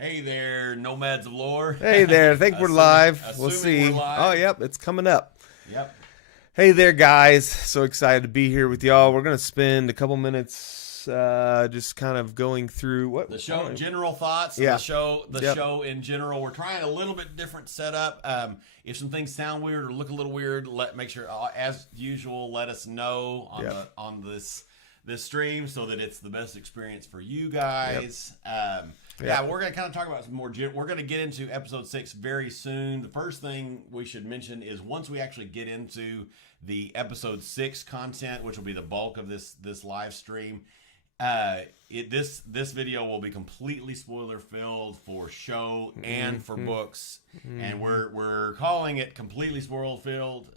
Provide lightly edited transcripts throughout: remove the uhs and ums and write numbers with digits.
Hey there, nomads of lore. Hey there, I think we're live. We'll Assuming see. we're live. Oh, yep, it's coming up. Yep. Hey there, guys. So excited to be here with y'all. We're going to spend a couple minutes just kind of going through what The show, general thoughts. Yeah. The show, Yep. show in general. We're trying a little bit different setup. If some things sound weird or look a little weird, make sure, as usual, let us know on Yep. on this stream so that it's the best experience for you guys. Yeah, we're going to kind of talk about some more. We're going to get into episode 6 very soon. The first thing we should mention is once we actually get into the episode 6 content, which will be the bulk of this live stream, this video will be completely spoiler filled for show and for books, and we're calling it completely spoiler filled.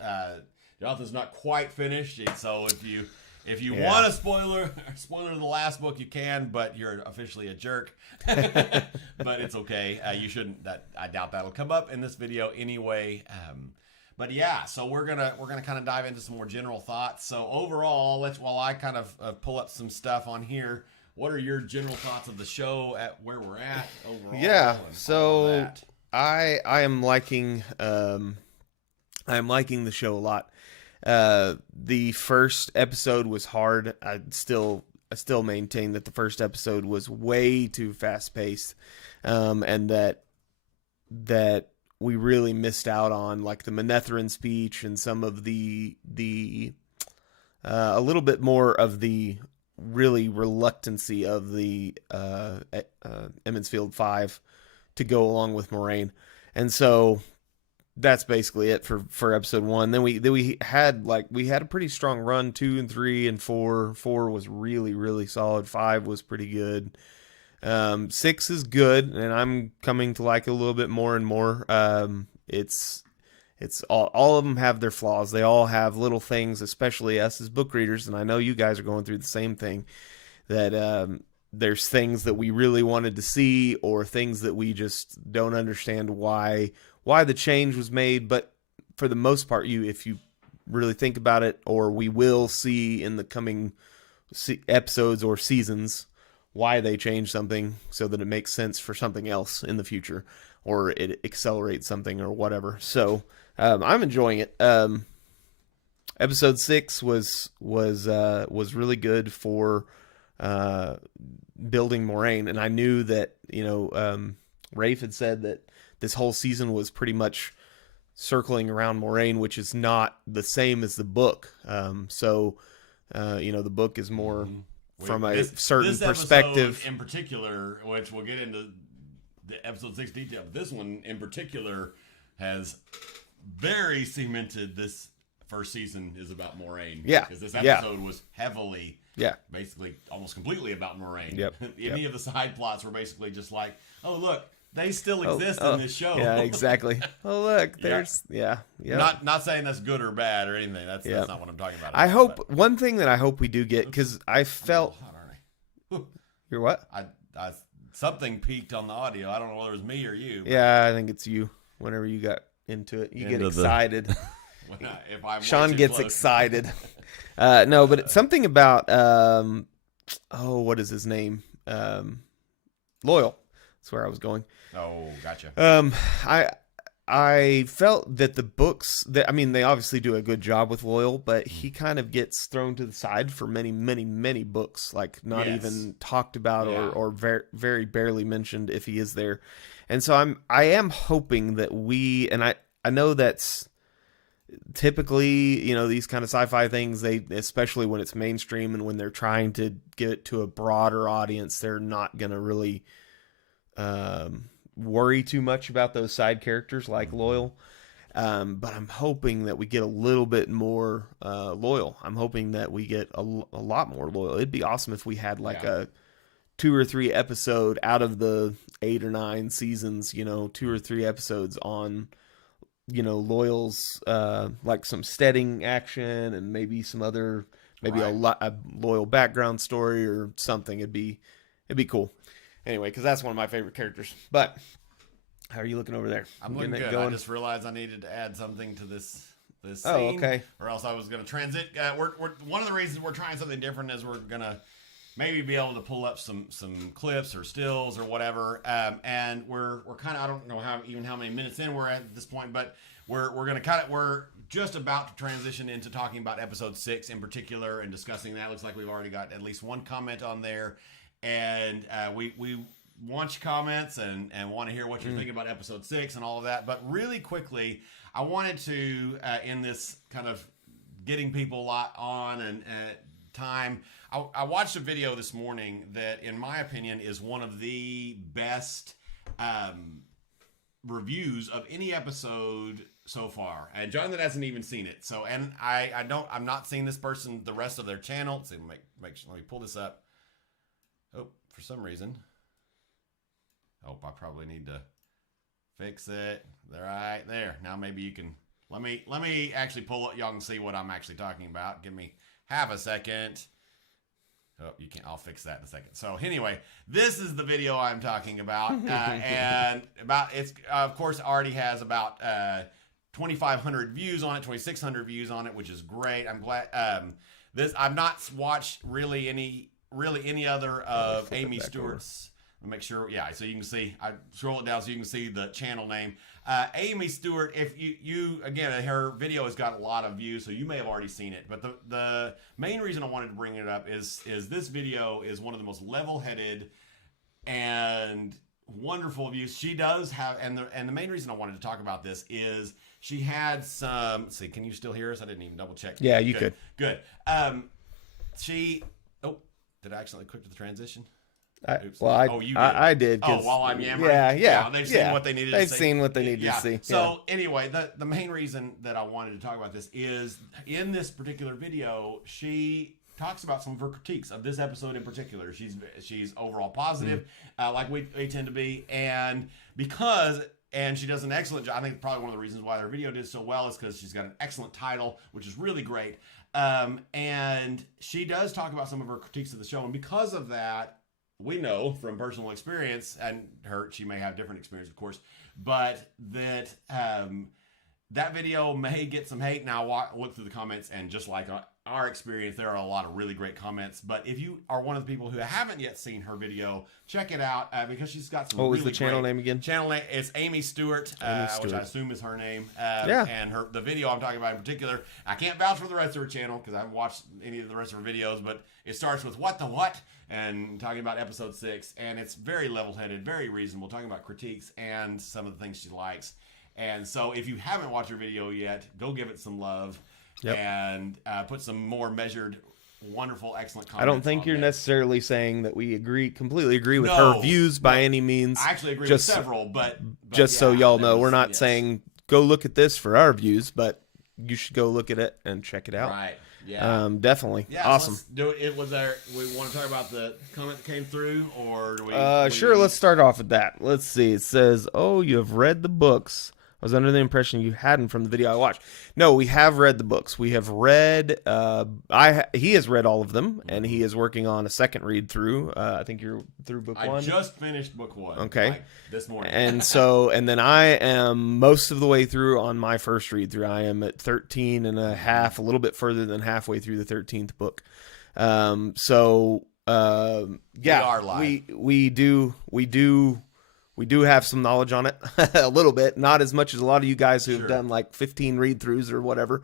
Jonathan's not quite finished, so if you want a spoiler the last book, you can, but you're officially a jerk. But it's okay. You shouldn't. I doubt that'll come up in this video anyway. But yeah, so we're gonna kind of dive into some more general thoughts. So overall, while I kind of pull up some stuff on here. What are your general thoughts of the show at where we're at overall? Yeah, so I am liking the show a lot. The first episode was hard. I still maintain that the first episode was way too fast paced, and that we really missed out on like the Manetheren speech and some of the a little bit more of the really reluctancy of the Emmons Field 5 to go along with Moraine, and so that's basically it for episode 1. Then we had a pretty strong run. 2 and 3 and 4 was really, really solid. 5 was pretty good. 6 is good, and I'm coming to like it a little bit more and more. It's all of them have their flaws. They all have little things, especially us as book readers, and I know you guys are going through the same thing, that there's things that we really wanted to see or things that we just don't understand why the change was made. But for the most part, if you really think about it, or we will see in the coming episodes or seasons why they changed something so that it makes sense for something else in the future, or it accelerates something or whatever. So I'm enjoying it. Episode 6 was really good for building Moraine, and I knew that Rafe had said that this whole season was pretty much circling around Moraine, which is not the same as the book. So the book is more from a certain perspective. In particular, which we'll get into the episode 6 detail, this one in particular has very cemented this first season is about Moraine. Yeah. Because this episode was heavily, yeah, basically almost completely about Moraine. Yep. Any of the side plots were basically just like, oh, look, they still exist in this show. Yeah, exactly. Oh, look, there's, yeah. Not saying that's good or bad or anything. That's not what I'm talking about. I hope, one thing that I hope we do get, because I felt... You're what? I something peaked on the audio. I don't know whether it was me or you. Yeah, I think it's you. Whenever you got into it, you get excited. Sean gets excited. No, but it's something about what is his name? Loyal. That's where I was going. Oh, gotcha. I felt that the books they obviously do a good job with Loyal, but he kind of gets thrown to the side for many, many, many books, like not even talked about or very, very barely mentioned if he is there. And so I am hoping that I know that's typically, these kind of sci-fi things, they, especially when it's mainstream and when they're trying to get it to a broader audience, they're not going to really worry too much about those side characters like Loyal. But I'm hoping that we get a little bit more Loyal. I'm hoping that we get a lot more Loyal. It'd be awesome if we had a 2 or 3 episode out of the 8 or 9 seasons, 2 or 3 episodes on, Loyal's, like some steading action and maybe some other, a Loyal background story or something. It'd be cool. Anyway, because that's one of my favorite characters. But how are you looking over there? I'm looking good. I just realized I needed to add something to this scene. Oh, okay. Or else I was going to transit. We're one of the reasons we're trying something different is we're going to maybe be able to pull up some clips or stills or whatever. And we're kind of, I don't know how many minutes in we're at this point, but we're just about to transition into talking about episode 6 in particular and discussing that. Looks like we've already got at least one comment on there, and we want your comments and want to hear what you're thinking about episode 6 and all of that. But really quickly, I wanted to in this kind of getting people on and time, I watched a video this morning that, in my opinion, is one of the best reviews of any episode so far, and Jonathan hasn't even seen it. So, and I'm not seeing this person the rest of their channel. Let's see, let me pull this up. Oh, for some reason, I probably need to fix it. Right there. Now maybe you can let me actually pull it. Y'all can see what I'm actually talking about. Give me half a second. Oh, you can't. I'll fix that in a second. So anyway, this is the video I'm talking about, and it's of course already has about 2,500 views on it, 2,600 views on it, which is great. I'm glad. I've not watched really any other of Amy Stewart's. Make sure, yeah. So you can see. I scroll it down so you can see the channel name. Amy Stewart. If you again, her video has got a lot of views, so you may have already seen it. But the main reason I wanted to bring it up is this video is one of the most level-headed and wonderful views. She does have, and the main reason I wanted to talk about this is she had some. Let's see, can you still hear us? I didn't even double check. Yeah, you could. Good. Did I accidentally click to the transition? I did. While I'm yammering? Yeah. They've seen what they needed to see. They've seen what they needed to see. So anyway, the main reason that I wanted to talk about this is in this particular video, she talks about some of her critiques of this episode in particular. She's overall positive, like we tend to be, and she does an excellent job. I think probably one of the reasons why her video did so well is because she's got an excellent title, which is really great. And she does talk about some of her critiques of the show, and because of that, we know from personal experience, and she may have different experience, of course, but that that video may get some hate. Now, I look through the comments, and just like our experience, there are a lot of really great comments. But if you are one of the people who haven't yet seen her video, check it out because she's got some. What was the channel name again? Channel name is Amy Stewart, which I assume is her name. Yeah. And the video I'm talking about in particular, I can't vouch for the rest of her channel because I haven't watched any of the rest of her videos, but it starts with "What the what?" and talking about episode 6, and it's very level-headed, very reasonable, talking about critiques and some of the things she likes. And so if you haven't watched her video yet, go give it some love and put some more measured, wonderful, excellent comments. I don't think you're necessarily saying that we completely agree with her views by any means. I actually agree with several, but just so y'all know, we're not saying go look at this for our views, but you should go look at it and check it out. Right. Yeah. Definitely. Yeah, awesome. So let's do it. We want to talk about the comment that came through, or do we? Sure. Let's start off with that. Let's see. It says, "Oh, you have read the books. I was under the impression you hadn't from the video I watched." No, we have read the books. We have read. He has read all of them, and he is working on a second read through. I think you're through book 1. I just finished book 1. Okay, this morning. And then I am most of the way through on my first read through. I am at 13 and a half, a little bit further than halfway through the 13th book. We are live. We do have some knowledge on it, a little bit, not as much as a lot of you guys who have done like 15 read-throughs or whatever.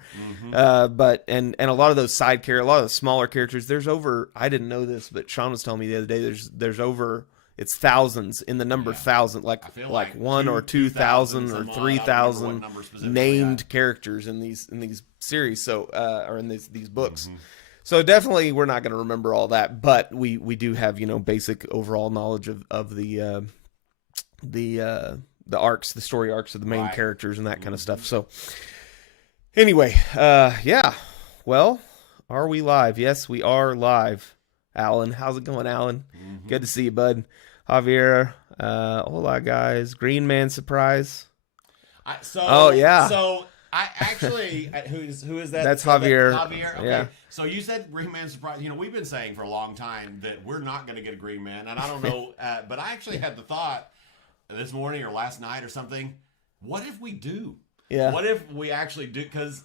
But a lot of those a lot of the smaller characters, there's over, I didn't know this, but Sean was telling me the other day, there's over, it's thousands in the number 1,000, like 1 or 2,000 or 3,000 named characters in these series, so or in these books. So definitely we're not going to remember all that, but we do have, basic overall knowledge of the arcs, the story arcs of the main characters and that kind of stuff. So anyway, well, are we live? Yes, we are live. Alan, how's it going, Alan? Good to see you, bud. Javier, hola guys. Green Man surprise. So I actually, who is that? That's Javier. Javier. Okay. Yeah. So you said Green Man surprise. We've been saying for a long time that we're not going to get a Green Man, and I don't know, but I actually had the thought this morning or last night or something, what if we do? Yeah. What if we actually do? Because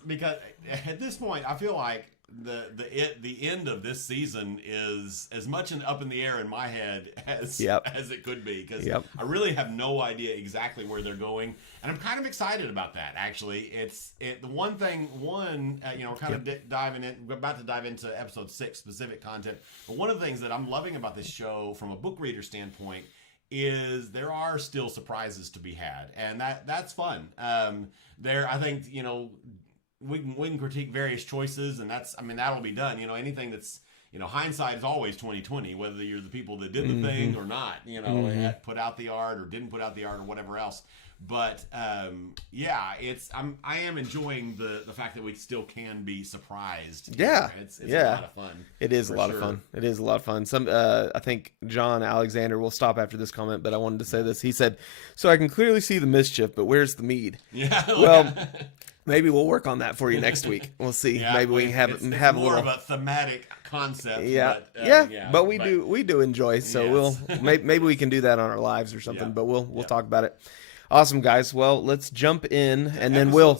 at this point, I feel like the end of this season is as much up in the air in my head as it could be, because I really have no idea exactly where they're going, and I'm kind of excited about that. Actually, the one thing we're kind of diving in. We're about to dive into episode 6 specific content, but one of the things that I'm loving about this show from a book reader standpoint is there are still surprises to be had, and that's fun. I think we can critique various choices, and that'll be done. Anything that's hindsight is always 20/20. Whether you're the people that did the thing or not, put out the art or didn't put out the art or whatever else. But I am enjoying the fact that we still can be surprised. Yeah, it's a lot of fun. It is a lot of fun. It is a lot of fun. I think John Alexander will stop after this comment, but I wanted to say this. He said, "So I can clearly see the mischief, but where's the mead?" Yeah. Well, maybe we'll work on that for you next week. We'll see. Yeah, maybe we can have a more little of a thematic concept. Yeah, but we do enjoy. So maybe we can do that on our lives or something. But we'll talk about it. Awesome, guys. Well, let's jump in, and then we'll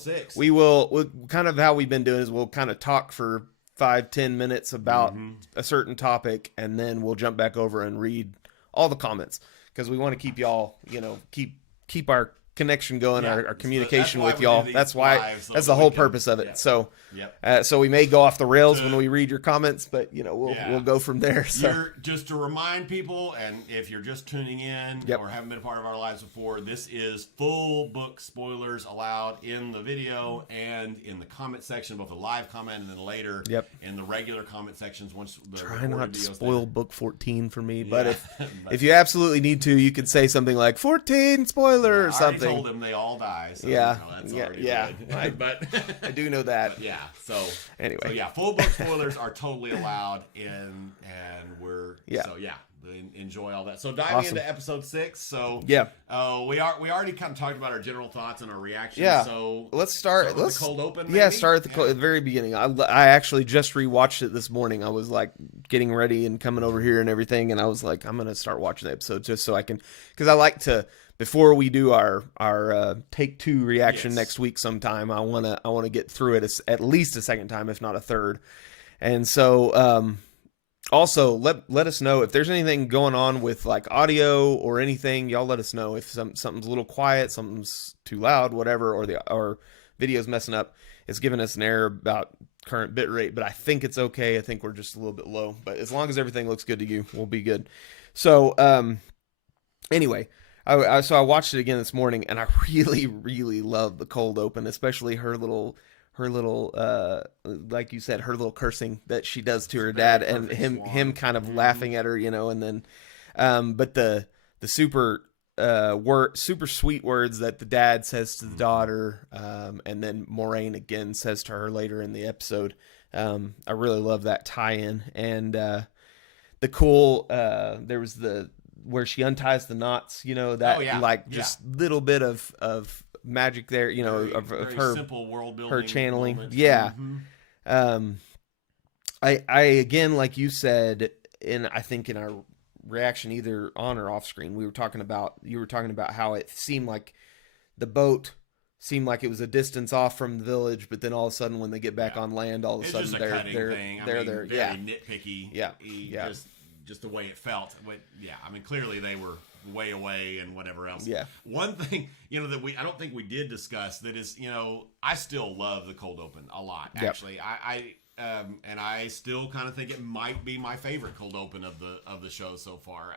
kind of how we've been doing is we'll kind of talk for 5-10 minutes about a certain topic, and then we'll jump back over and read all the comments, because we want to keep y'all, keep our connection going, our communication with y'all. That's why that's the whole purpose of it. So so we may go off the rails when we read your comments, but we'll go from there. So just to remind people, and if you're just tuning in or haven't been a part of our lives before, this is full book spoilers allowed in the video and in the comment section, both the live comment and then later in the regular comment sections. Once try not to spoil book 14 for me, but if you absolutely need to, you could say something like 14 spoiler or something. I told them they all die. So, that's already good. But I do know that. So anyway, full book spoilers are totally allowed and we're enjoy all that. So diving into episode 6. So we already kind of talked about our general thoughts and our reactions. Yeah. So let's start with the cold open. Maybe? Yeah, start at the very beginning. I actually just rewatched it this morning. I was like getting ready and coming over here and everything, and I was like, I'm gonna start watching the episode just so I can, because I like to. Before we do our take 2 reaction next week sometime, I wanna get through it at least a second time, if not a third. And so also let us know if there's anything going on with like audio or anything. Y'all let us know if something's a little quiet, something's too loud, whatever, or video's messing up. It's giving us an error about current bit rate, but I think it's okay. I think we're just a little bit low, but as long as everything looks good to you, we'll be good. So anyway. So I watched it again this morning, and I really, really love the cold open, especially her little, like you said, her little cursing that she does to her dad, and him kind of laughing at her, and then, but the super sweet words that the dad says to the daughter, and then Moraine again says to her later in the episode. I really love that tie-in, and the cool, there was where she unties the knots, just little bit of magic there, of her simple world building, her channeling. Moments. Yeah. I again, like you said, I think in our reaction, either on or off screen, you were talking about how it seemed like the boat seemed like it was a distance off from the village, but then all of a sudden when they get back on land, all of a sudden they're there. Very nitpicky. Just the way it felt. But clearly they were way away and whatever else. Yeah. One thing, that I don't think we did discuss that is, I still love the cold open a lot. Actually, and I still kind of think it might be my favorite cold open of the show so far.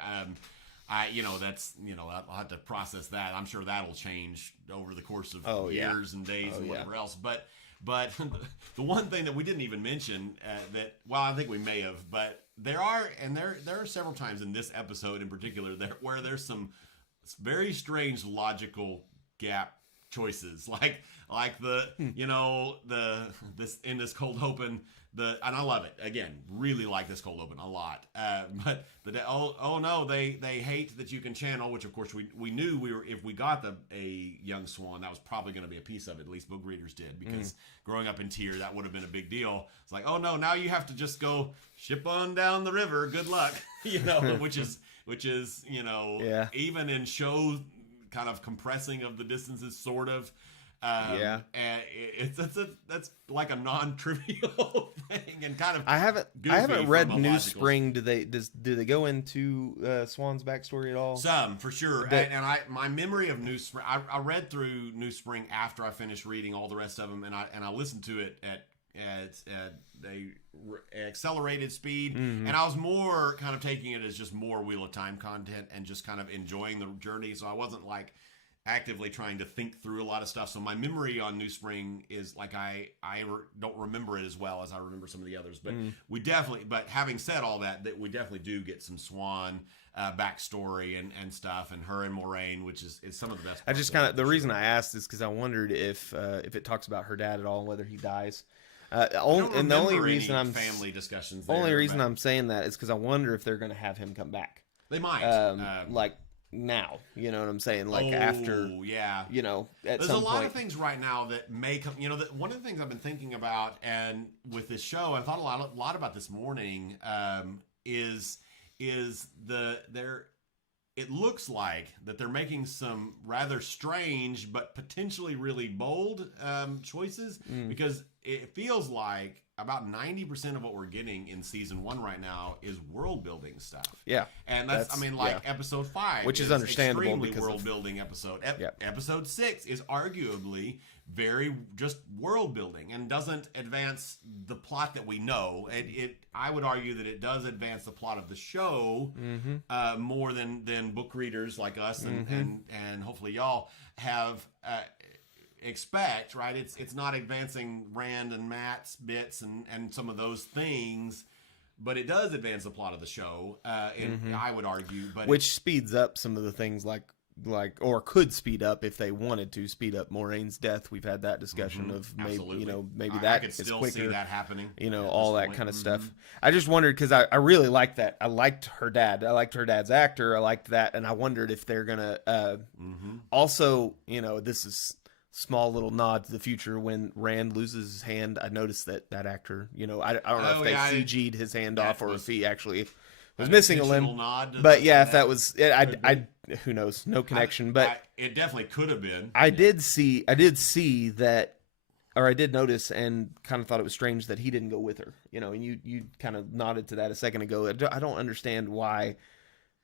I'll have to process that. I'm sure that'll change over the course of years and days and whatever else. But the one thing that we didn't even mention I think we may have, but there are several times in this episode in particular where there's some very strange logical gap choices, like this in this cold open. And I love it. Again, really like this cold open a lot. But they hate that you can channel, which of course we knew if we got a young swan, that was probably going to be a piece of it. At least book readers did, because growing up in Tyr, that would have been a big deal. It's like, oh no, now you have to just go ship on down the river. Good luck, which is even in shows kind of compressing of the distances, sort of. And that's like a non-trivial thing, and kind of I haven't read New Spring. Do they go into Swan's backstory at all? Some, for sure. My memory of New Spring, I read through New Spring after I finished reading all the rest of them, and I listened to it at accelerated speed, and I was more kind of taking it as just more Wheel of Time content and just kind of enjoying the journey. So I wasn't like actively trying to think through a lot of stuff. So my memory on New Spring is like I don't remember it as well as I remember some of the others. But we definitely. But having said all that we definitely do get some Swan backstory and stuff, and her and Moraine, which is some of the best. I just kind of the reason I asked is because I wondered if it talks about her dad at all, whether he dies. The only reason I'm family discussions. I'm saying that is because I wonder if they're going to have him come back. They might, like now. You know what I'm saying? Like after, you know, at there's some a lot point. of things right now that may come. You know, that one of the things I've been thinking about, and with this show, I thought a lot about this morning. Is it looks like that they're making some rather strange but potentially really bold choices, because it feels like about 90% of what we're getting in season 1 right now is world building stuff. Yeah, and that's episode 5, which is understandable extremely because world building episode. Episode 6 is arguably very just world building and doesn't advance the plot that we know. I would argue that it does advance the plot of the show more than book readers like us and hopefully y'all have expect, right? It's not advancing Rand and Matt's bits and some of those things, but it does advance the plot of the show. I would argue, but which speeds up some of the things like or could speed up if they wanted to speed up Moraine's death. We've had that discussion of maybe that I could is still quicker. See that happening. You know, all that kind of stuff. I just wondered because I really liked that. I liked her dad. I liked her dad's actor. I liked that, and I wondered if they're gonna also. You know, this is small little nod to the future. When Rand loses his hand, I noticed that actor. You know, I don't know if they CG'd his hand off or if he actually was missing a limb. But yeah, if that was it, I who knows? No connection, but it definitely could have been. I did see that, or I did notice and kind of thought it was strange that he didn't go with her. You know, and you kind of nodded to that a second ago. I don't understand why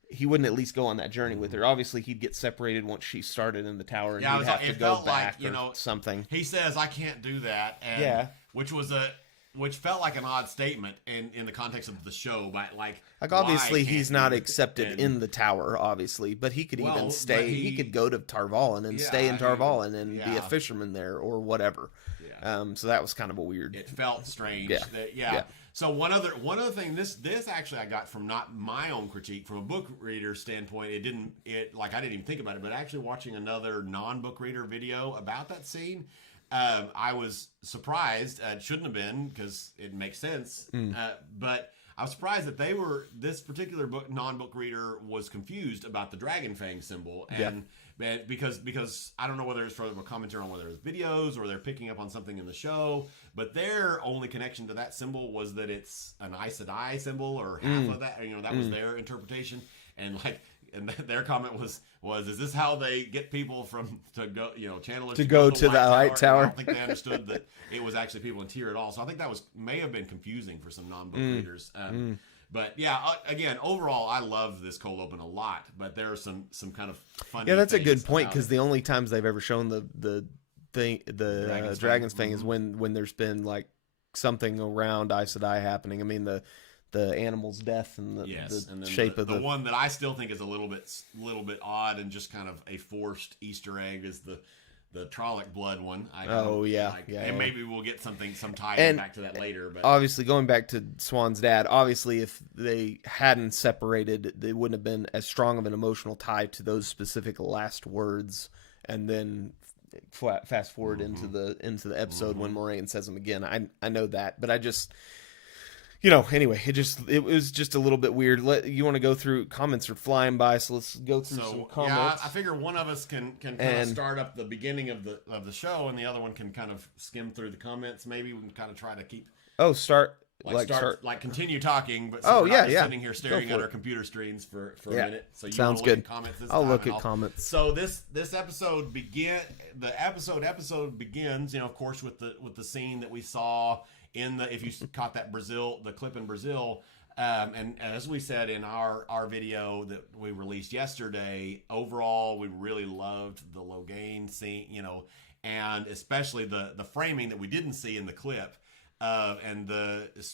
he wouldn't at least go on that journey with her. Obviously, he'd get separated once she started in the tower, and he'd have to go back or something. He says, "I can't do that," and which felt like an odd statement in the context of the show, but like obviously he's not accepted in the tower, obviously, but he could even stay. He could go to Tarvalin and stay in Tarvalin and be a fisherman there or whatever. So that was kind of a weird. It felt strange. So one other thing, this actually I got from not my own critique, from a book reader standpoint. I didn't even think about it, but actually watching another non-book reader video about that scene, I was surprised. It shouldn't have been because it makes sense, but I was surprised that this particular non-book reader was confused about the dragon fang symbol, and because I don't know whether it's from a commentary on whether it's videos or they're picking up on something in the show, but their only connection to that symbol was that it's an Aes Sedai symbol or half of that. You know, that was their interpretation, and their comment was is this how they get people to go, you know, channelers to go to the Light Tower? I don't think they understood that it was actually people in Tyr at all. So I think that may have been confusing for some non-book readers. But yeah, again, overall, I love this cold open a lot. But there are some kind of funny. Yeah, that's a good point, because the only times they've ever shown the Dragon's Fang is when there's been like something around Aes Sedai happening. I mean the animal's death and the shape of the one that I still think is a little bit odd and just kind of a forced Easter egg is the Trolloc blood one. And maybe we'll get some tie back to that later. But obviously, going back to Swan's dad, obviously if they hadn't separated, they wouldn't have been as strong of an emotional tie to those specific last words. And then fast forward into the episode when Moraine says them again. I know that, but I just. You know, anyway, it was just a little bit weird. You want to go through comments are flying by, so let's go through some comments. Yeah, I figure one of us can kind of start up the beginning of the show, and the other one can kind of skim through the comments. Maybe we can kind of try to keep. Oh, start. continue talking, but we're not just sitting here staring at our computer screens for a minute. So you sounds good. Look at comments this I'll time, look at comments. So this episode begins, of course, with the scene that we saw if you caught that the clip in Brazil. And as we said in our video that we released yesterday, overall we really loved the Logain scene, and especially the framing that we didn't see in the clip. And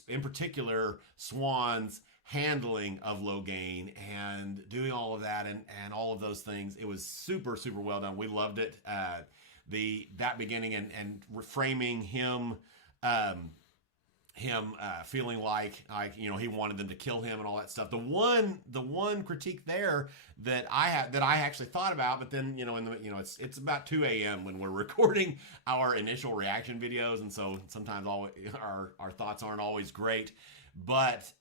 in particular, Swan's handling of Logain and doing all of that and all of those things. It was super, super well done. We loved it. That beginning and reframing him, feeling like he wanted them to kill him and all that stuff. The one critique there that I actually thought about, but then it's about 2 a.m. when we're recording our initial reaction videos, and so sometimes our thoughts aren't always great. But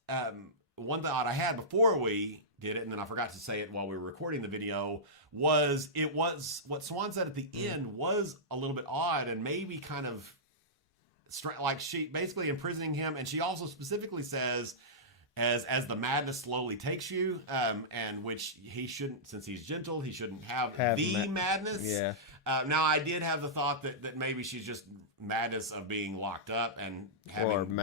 one thought I had before we did it, and then I forgot to say it while we were recording the video, was what Swan said at the end was a little bit odd and maybe kind of like she basically imprisoning him, and she also specifically says as the madness slowly takes you, and which he shouldn't, since he's gentle, he shouldn't have the madness. Yeah. Now I did have the thought that maybe she's just madness of being locked up and having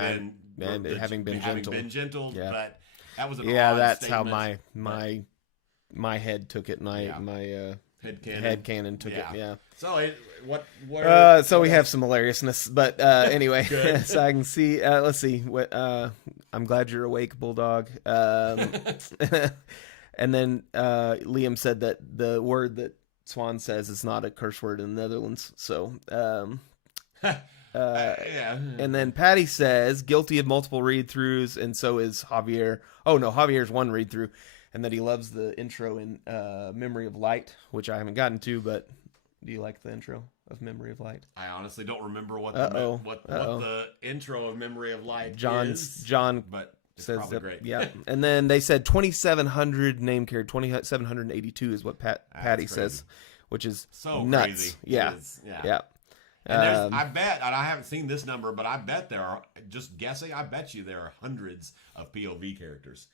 been gentled. Yeah. But that was an odd that's statement. how my head took it. My head canon took it. Yeah. So so we have some hilariousness, but anyway, so I can see. Let's see. What? I'm glad you're awake, Bulldog. And then Liam said that the word that Swan says is not a curse word in the Netherlands. So, and then Patty says guilty of multiple read-throughs, and so is Javier. Oh no, Javier's one read-through. And that he loves the intro in Memory of Light, which I haven't gotten to, but do you like the intro of Memory of Light? I honestly don't remember what the intro of Memory of Light is. John but it's says probably that, great. Yeah. And then they said 2,700 name carried, 2,782 is what Patty says, which is so nuts. Crazy. Yeah. Yeah. And I bet, and I haven't seen this number, but I bet there are, just guessing, I bet you there are hundreds of POV characters.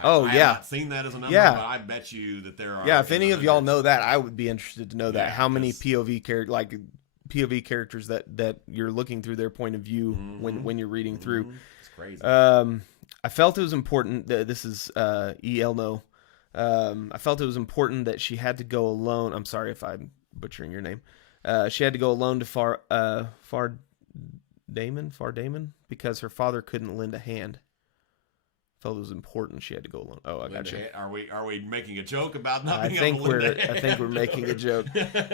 I have not seen that as a number, but I bet you that there are. Yeah, if any of y'all know that, I would be interested to know that. Yeah, how many POV characters that you're looking through their point of view when you're reading through. It's crazy. I felt it was important that this is EL No. I felt it was important that she had to go alone. I'm sorry if I'm butchering your name. She had to go alone to Far Damon because her father couldn't lend a hand. Felt it was important she had to go alone. Oh, I got you. Are we making a joke about not being able to lend a hand? I think we're making a joke.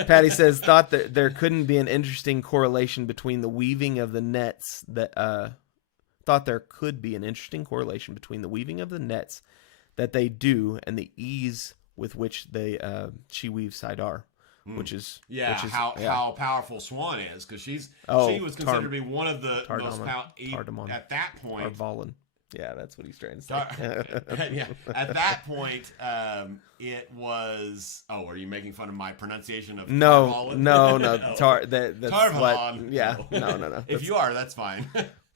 Patty says thought that there couldn't be an interesting correlation between the weaving of the nets that they do and the ease with which she weaves Saidar. Which is how powerful Swan is, because she was considered to be one of the most powerful at that point. Tarvalin. Yeah, that's what he's trying to say. Yeah, at that point, it was. Oh, are you making fun of my pronunciation of Tarvalin? No. Tarvalin. Yeah, no. If you are, that's fine.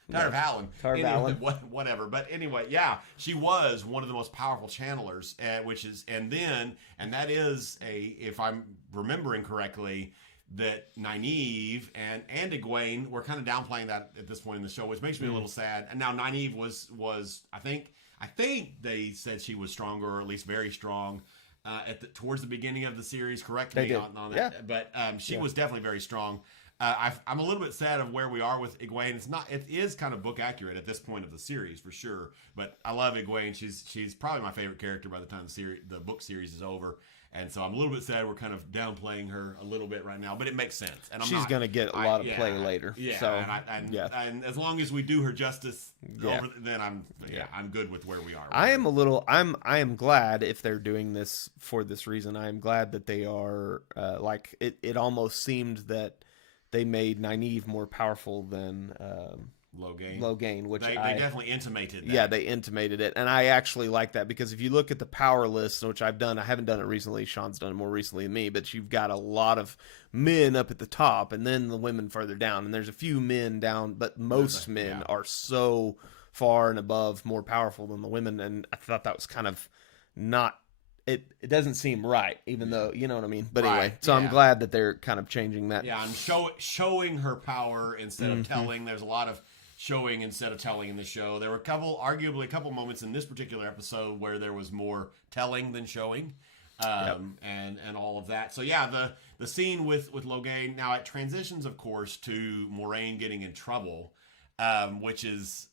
Tarvalin. Anyway, whatever. But anyway, yeah, she was one of the most powerful channelers, and that is if I'm remembering correctly, that Nynaeve and Egwene were kind of downplaying that at this point in the show, which makes me a little sad. And now Nynaeve was I think they said she was stronger, or at least very strong, towards the beginning of the series. Correct me on that. Yeah. But she was definitely very strong. I'm a little bit sad of where we are with Egwene. It is kind of book accurate at this point of the series for sure. But I love Egwene. She's probably my favorite character by the time the book series is over. And so I'm a little bit sad we're kind of downplaying her a little bit right now, but it makes sense. And she's going to get a lot of play later. Yeah, so, and as long as we do her justice, then I'm good with where we are. I am glad if they're doing this for this reason. I am glad that they are like it almost seemed that they made Nynaeve more powerful than Logain, which they definitely intimated that. Yeah, they intimated it. And I actually like that, because if you look at the power list, which I've done, I haven't done it recently, Sean's done it more recently than me, but you've got a lot of men up at the top and then the women further down. And there's a few men down, but most men are so far and above more powerful than the women, and I thought that was kind of not. It doesn't seem right, even though, you know what I mean. But anyway, so I'm glad that they're kind of changing that. Yeah, and showing her power instead of telling. There's a lot of showing instead of telling in the show. There were arguably a couple moments in this particular episode where there was more telling than showing, and all of that. So yeah, the scene with Logain, now it transitions, of course, to Moraine getting in trouble, which is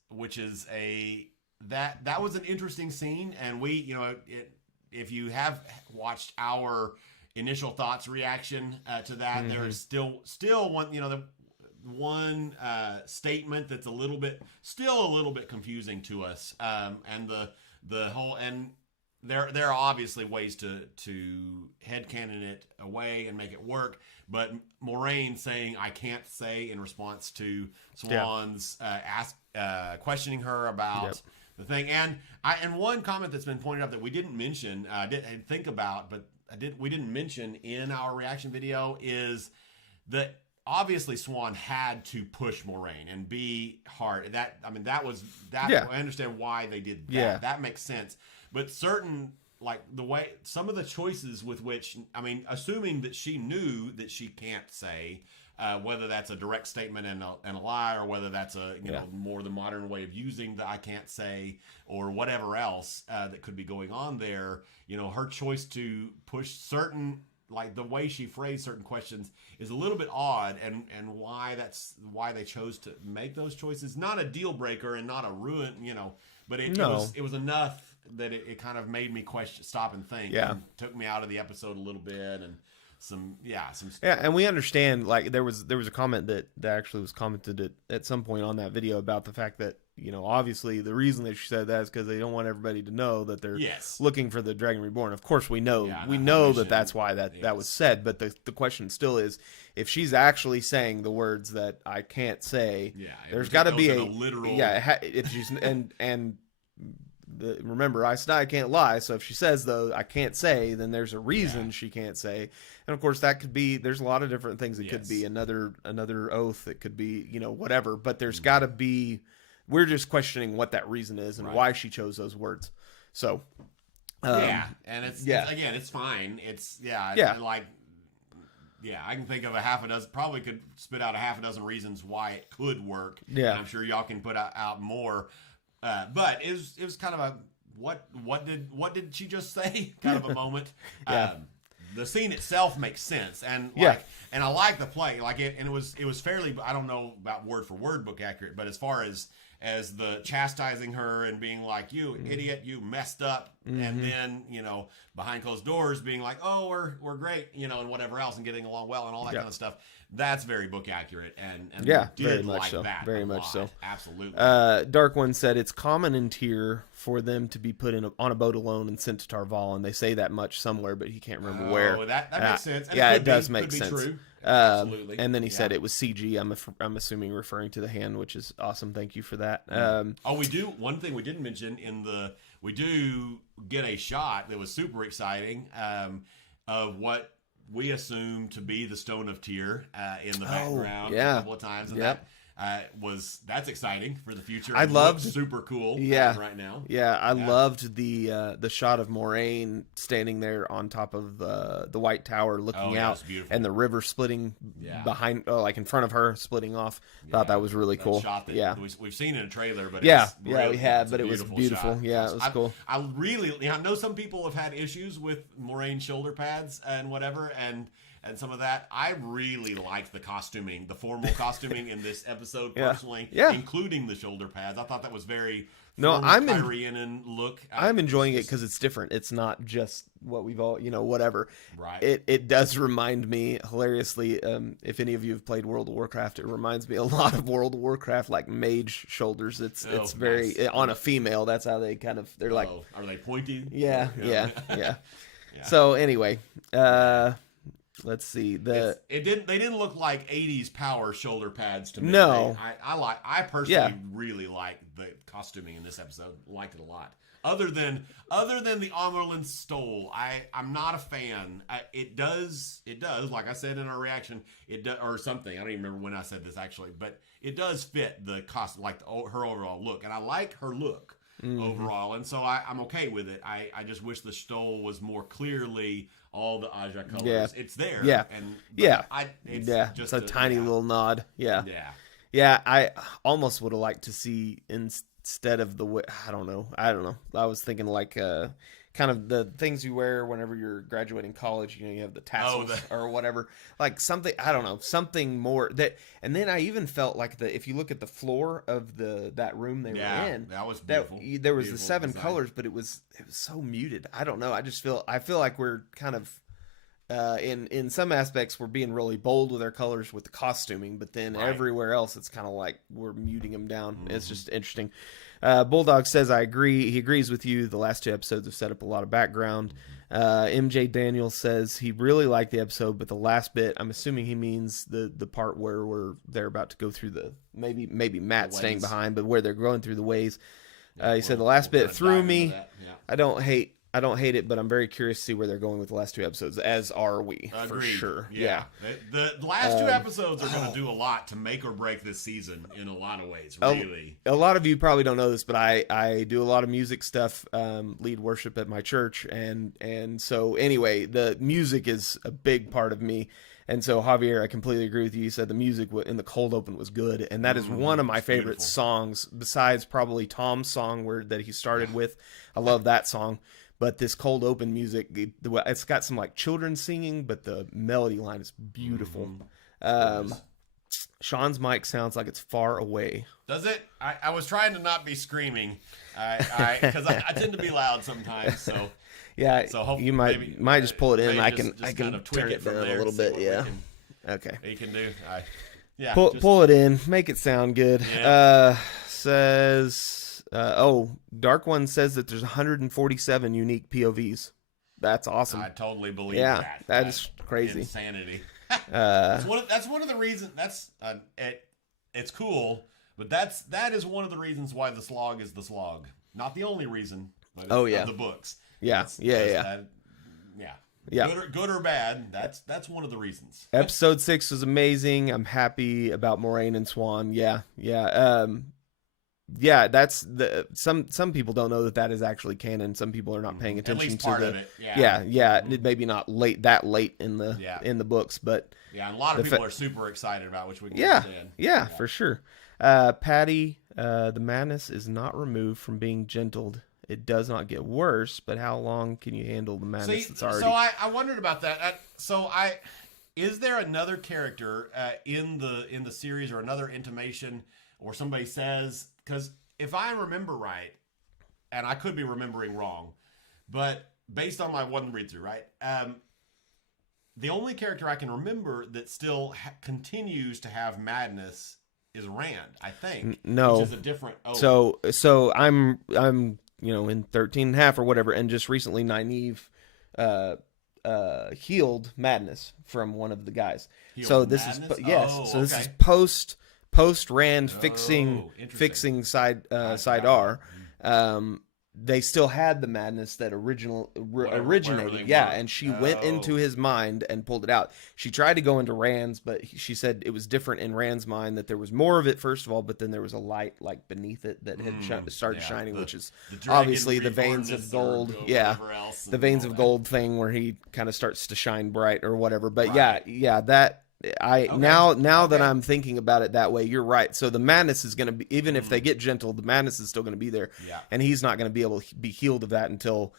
that was an interesting scene, and we, if you have watched our initial thoughts reaction to that, there is still one, the one statement that's still a little bit confusing to us, and the whole, and there are obviously ways to headcanon it away and make it work, but Moraine saying "I can't say" in response to Swan's questioning her about the thing, and one comment that's been pointed out that we didn't mention, didn't think about, but we didn't mention in our reaction video, is that obviously Swan had to push Moraine and be hard. I understand why they did that. Yeah. That makes sense. But certain, like the way, some of the choices with which, assuming that she knew that she can't say, whether that's a direct statement and a lie, or whether that's more the modern way of using the "I can't say" or whatever else that could be going on there, her choice to push certain, like the way she phrased certain questions is a little bit odd, and why they chose to make those choices. Not a deal breaker and not a ruin, but it was enough that it kind of made me stop and think. Yeah. And took me out of the episode a little bit, and some. And we understand, like there was a comment that actually was commented at some point on that video about the fact that, obviously the reason that she said that is because they don't want everybody to know that they're looking for the Dragon Reborn. Of course, we know that's why that was said. But the question still is, if she's actually saying the words that "I can't say," there's got to be a literal. If she's remember, I said I can't lie. So if she says though "I can't say," then there's a reason she can't say. And of course, that could be. There's a lot of different things. It could be another oath. It could be whatever. But there's got to be. We're just questioning what that reason is and why she chose those words. So, and it's again, it's fine. I can think of a half a dozen. Probably could spit out a half a dozen reasons why it could work. Yeah, and I'm sure y'all can put out more. But it was kind of a what did she just say? Kind of a moment. The scene itself makes sense, and and I like the play, like it, and it was fairly. I don't know about word for word book accurate, but as far as the chastising her and being like, "You idiot, you messed up," and then behind closed doors being like, "Oh, we're great," and whatever else, and getting along well and all that kind of stuff. That's very book accurate, and very much so. Very much so. Absolutely. Dark One said it's common in Tyr for them to be put on a boat alone and sent to Tarval, and they say that much somewhere, but he can't remember where. That makes sense. And it does make sense. True. Absolutely. And then he said it was CG. I'm assuming referring to the hand, which is awesome. Thank you for that. We do. One thing we didn't mention we do get a shot that was super exciting of what we assume to be the Stone of Tyr in the background a couple of times, and that's exciting for the future. I loved super cool. Right now. I loved the shot of Moraine standing there on top of the White Tower, looking out, and the river splitting behind, like in front of her, splitting off. Thought that was really cool. Shot that we've seen in a trailer, but we had, but it was beautiful. Shot. Yeah, it was cool. I know some people have had issues with Moraine's shoulder pads and whatever, and some of that. I really liked the costuming, the formal costuming in this episode personally, including the shoulder pads. I thought that was very Tyrian look. I'm enjoying it because it's different. It's not just what we've all, whatever. Right. It does remind me, hilariously, if any of you have played World of Warcraft, it reminds me a lot of World of Warcraft, like mage shoulders. It's very, on a female, that's how they they're like. Are they pointy? Yeah. So anyway, let's see. They didn't look like 80s power shoulder pads to me. No. I personally really like the costuming in this episode. Liked it a lot. Other than the Amerlin stole, I'm not a fan. It does like I said in our reaction, it does, or something. I don't even remember when I said this actually, but it does fit the cost, like her overall look, and I like her look overall, and so I'm okay with it. I just wish the stole was more clearly all the Aja colors. Yeah. It's there, and it's a tiny little nod. Yeah. I almost would have liked to see instead of the way, I don't know. I was thinking like kind of the things you wear whenever you're graduating college. You have the tassels or whatever, like something. I don't know, something more that. And then I even felt like if you look at the floor of that room they were in, that was beautiful. There was beautiful the 7 design. colors, but it was so muted. I don't know. I feel like we're kind of. In some aspects, we're being really bold with our colors with the costuming, but then everywhere else, it's kind of like we're muting them down. Mm-hmm. It's just interesting. Bulldog says, I agree. He agrees with you. The last 2 episodes have set up a lot of background. MJ Daniels says he really liked the episode, but the last bit, I'm assuming he means the part where they're about to go through maybe Matt staying behind, but where they're going through the ways. He said the last bit threw me. I don't hate it, but I'm very curious to see where they're going with the last 2 episodes, as are we. Agreed. For sure. Yeah. The last 2 episodes are going to do a lot to make or break this season in a lot of ways, really. A lot of you probably don't know this, but I do a lot of music stuff, lead worship at my church, and so anyway, the music is a big part of me. And so, Javier, I completely agree with you. You said the music in the cold open was good, and that is one of my favorite songs, besides probably Tom's song that he started with. I love that song. But this cold open music, it's got some like children singing, but the melody line is beautiful. Sean's mic sounds like it's far away. Does it? I was trying to not be screaming, because I tend to be loud sometimes. So yeah, so you might just pull it in. I can kind of turn it down a little bit. Yeah. Okay. You can do. Pull it in. Make it sound good. Yeah. Says. Dark One says that there's 147 unique POVs. That's awesome. I totally believe that. That is crazy. Insanity. That's one of the reasons. It's cool, but that is one of the reasons why the slog is the slog. Not the only reason. But of the books. Yeah. Good or bad. That's one of the reasons. Episode 6 was amazing. I'm happy about Moraine and Swan. Yeah. Yeah, that's some people don't know that is actually canon. Some people are not paying attention At least to part of it. Yeah. Maybe not late in the books, but and a lot of people are super excited about, which we can understand. Yeah, for sure. Patty, the madness is not removed from being gentled. It does not get worse, but how long can you handle the madness that's already? So I wondered about that. Is there another character in the series, or another intimation, or somebody says? Because if I remember right, and I could be remembering wrong, but based on my one read through, right, the only character I can remember that still continues to have madness is Rand, I think. No, which is a different. So I'm in 13 and a half or whatever, and just recently Nynaeve healed madness from one of the guys. This is post Rand fixing side R. They still had the madness that originated, and she went into his mind and pulled it out. She tried to go into Rand's, but she said it was different in Rand's mind, that there was more of it first of all, but then there was a light like beneath it that had started shining, which is obviously the veins of gold. The veins of gold thing where he kind of starts to shine bright or whatever. But that. Now that I'm thinking about it that way, you're right. So the madness is going to be, even if they get gentle, the madness is still going to be there. Yeah. And he's not going to be able to be healed of that until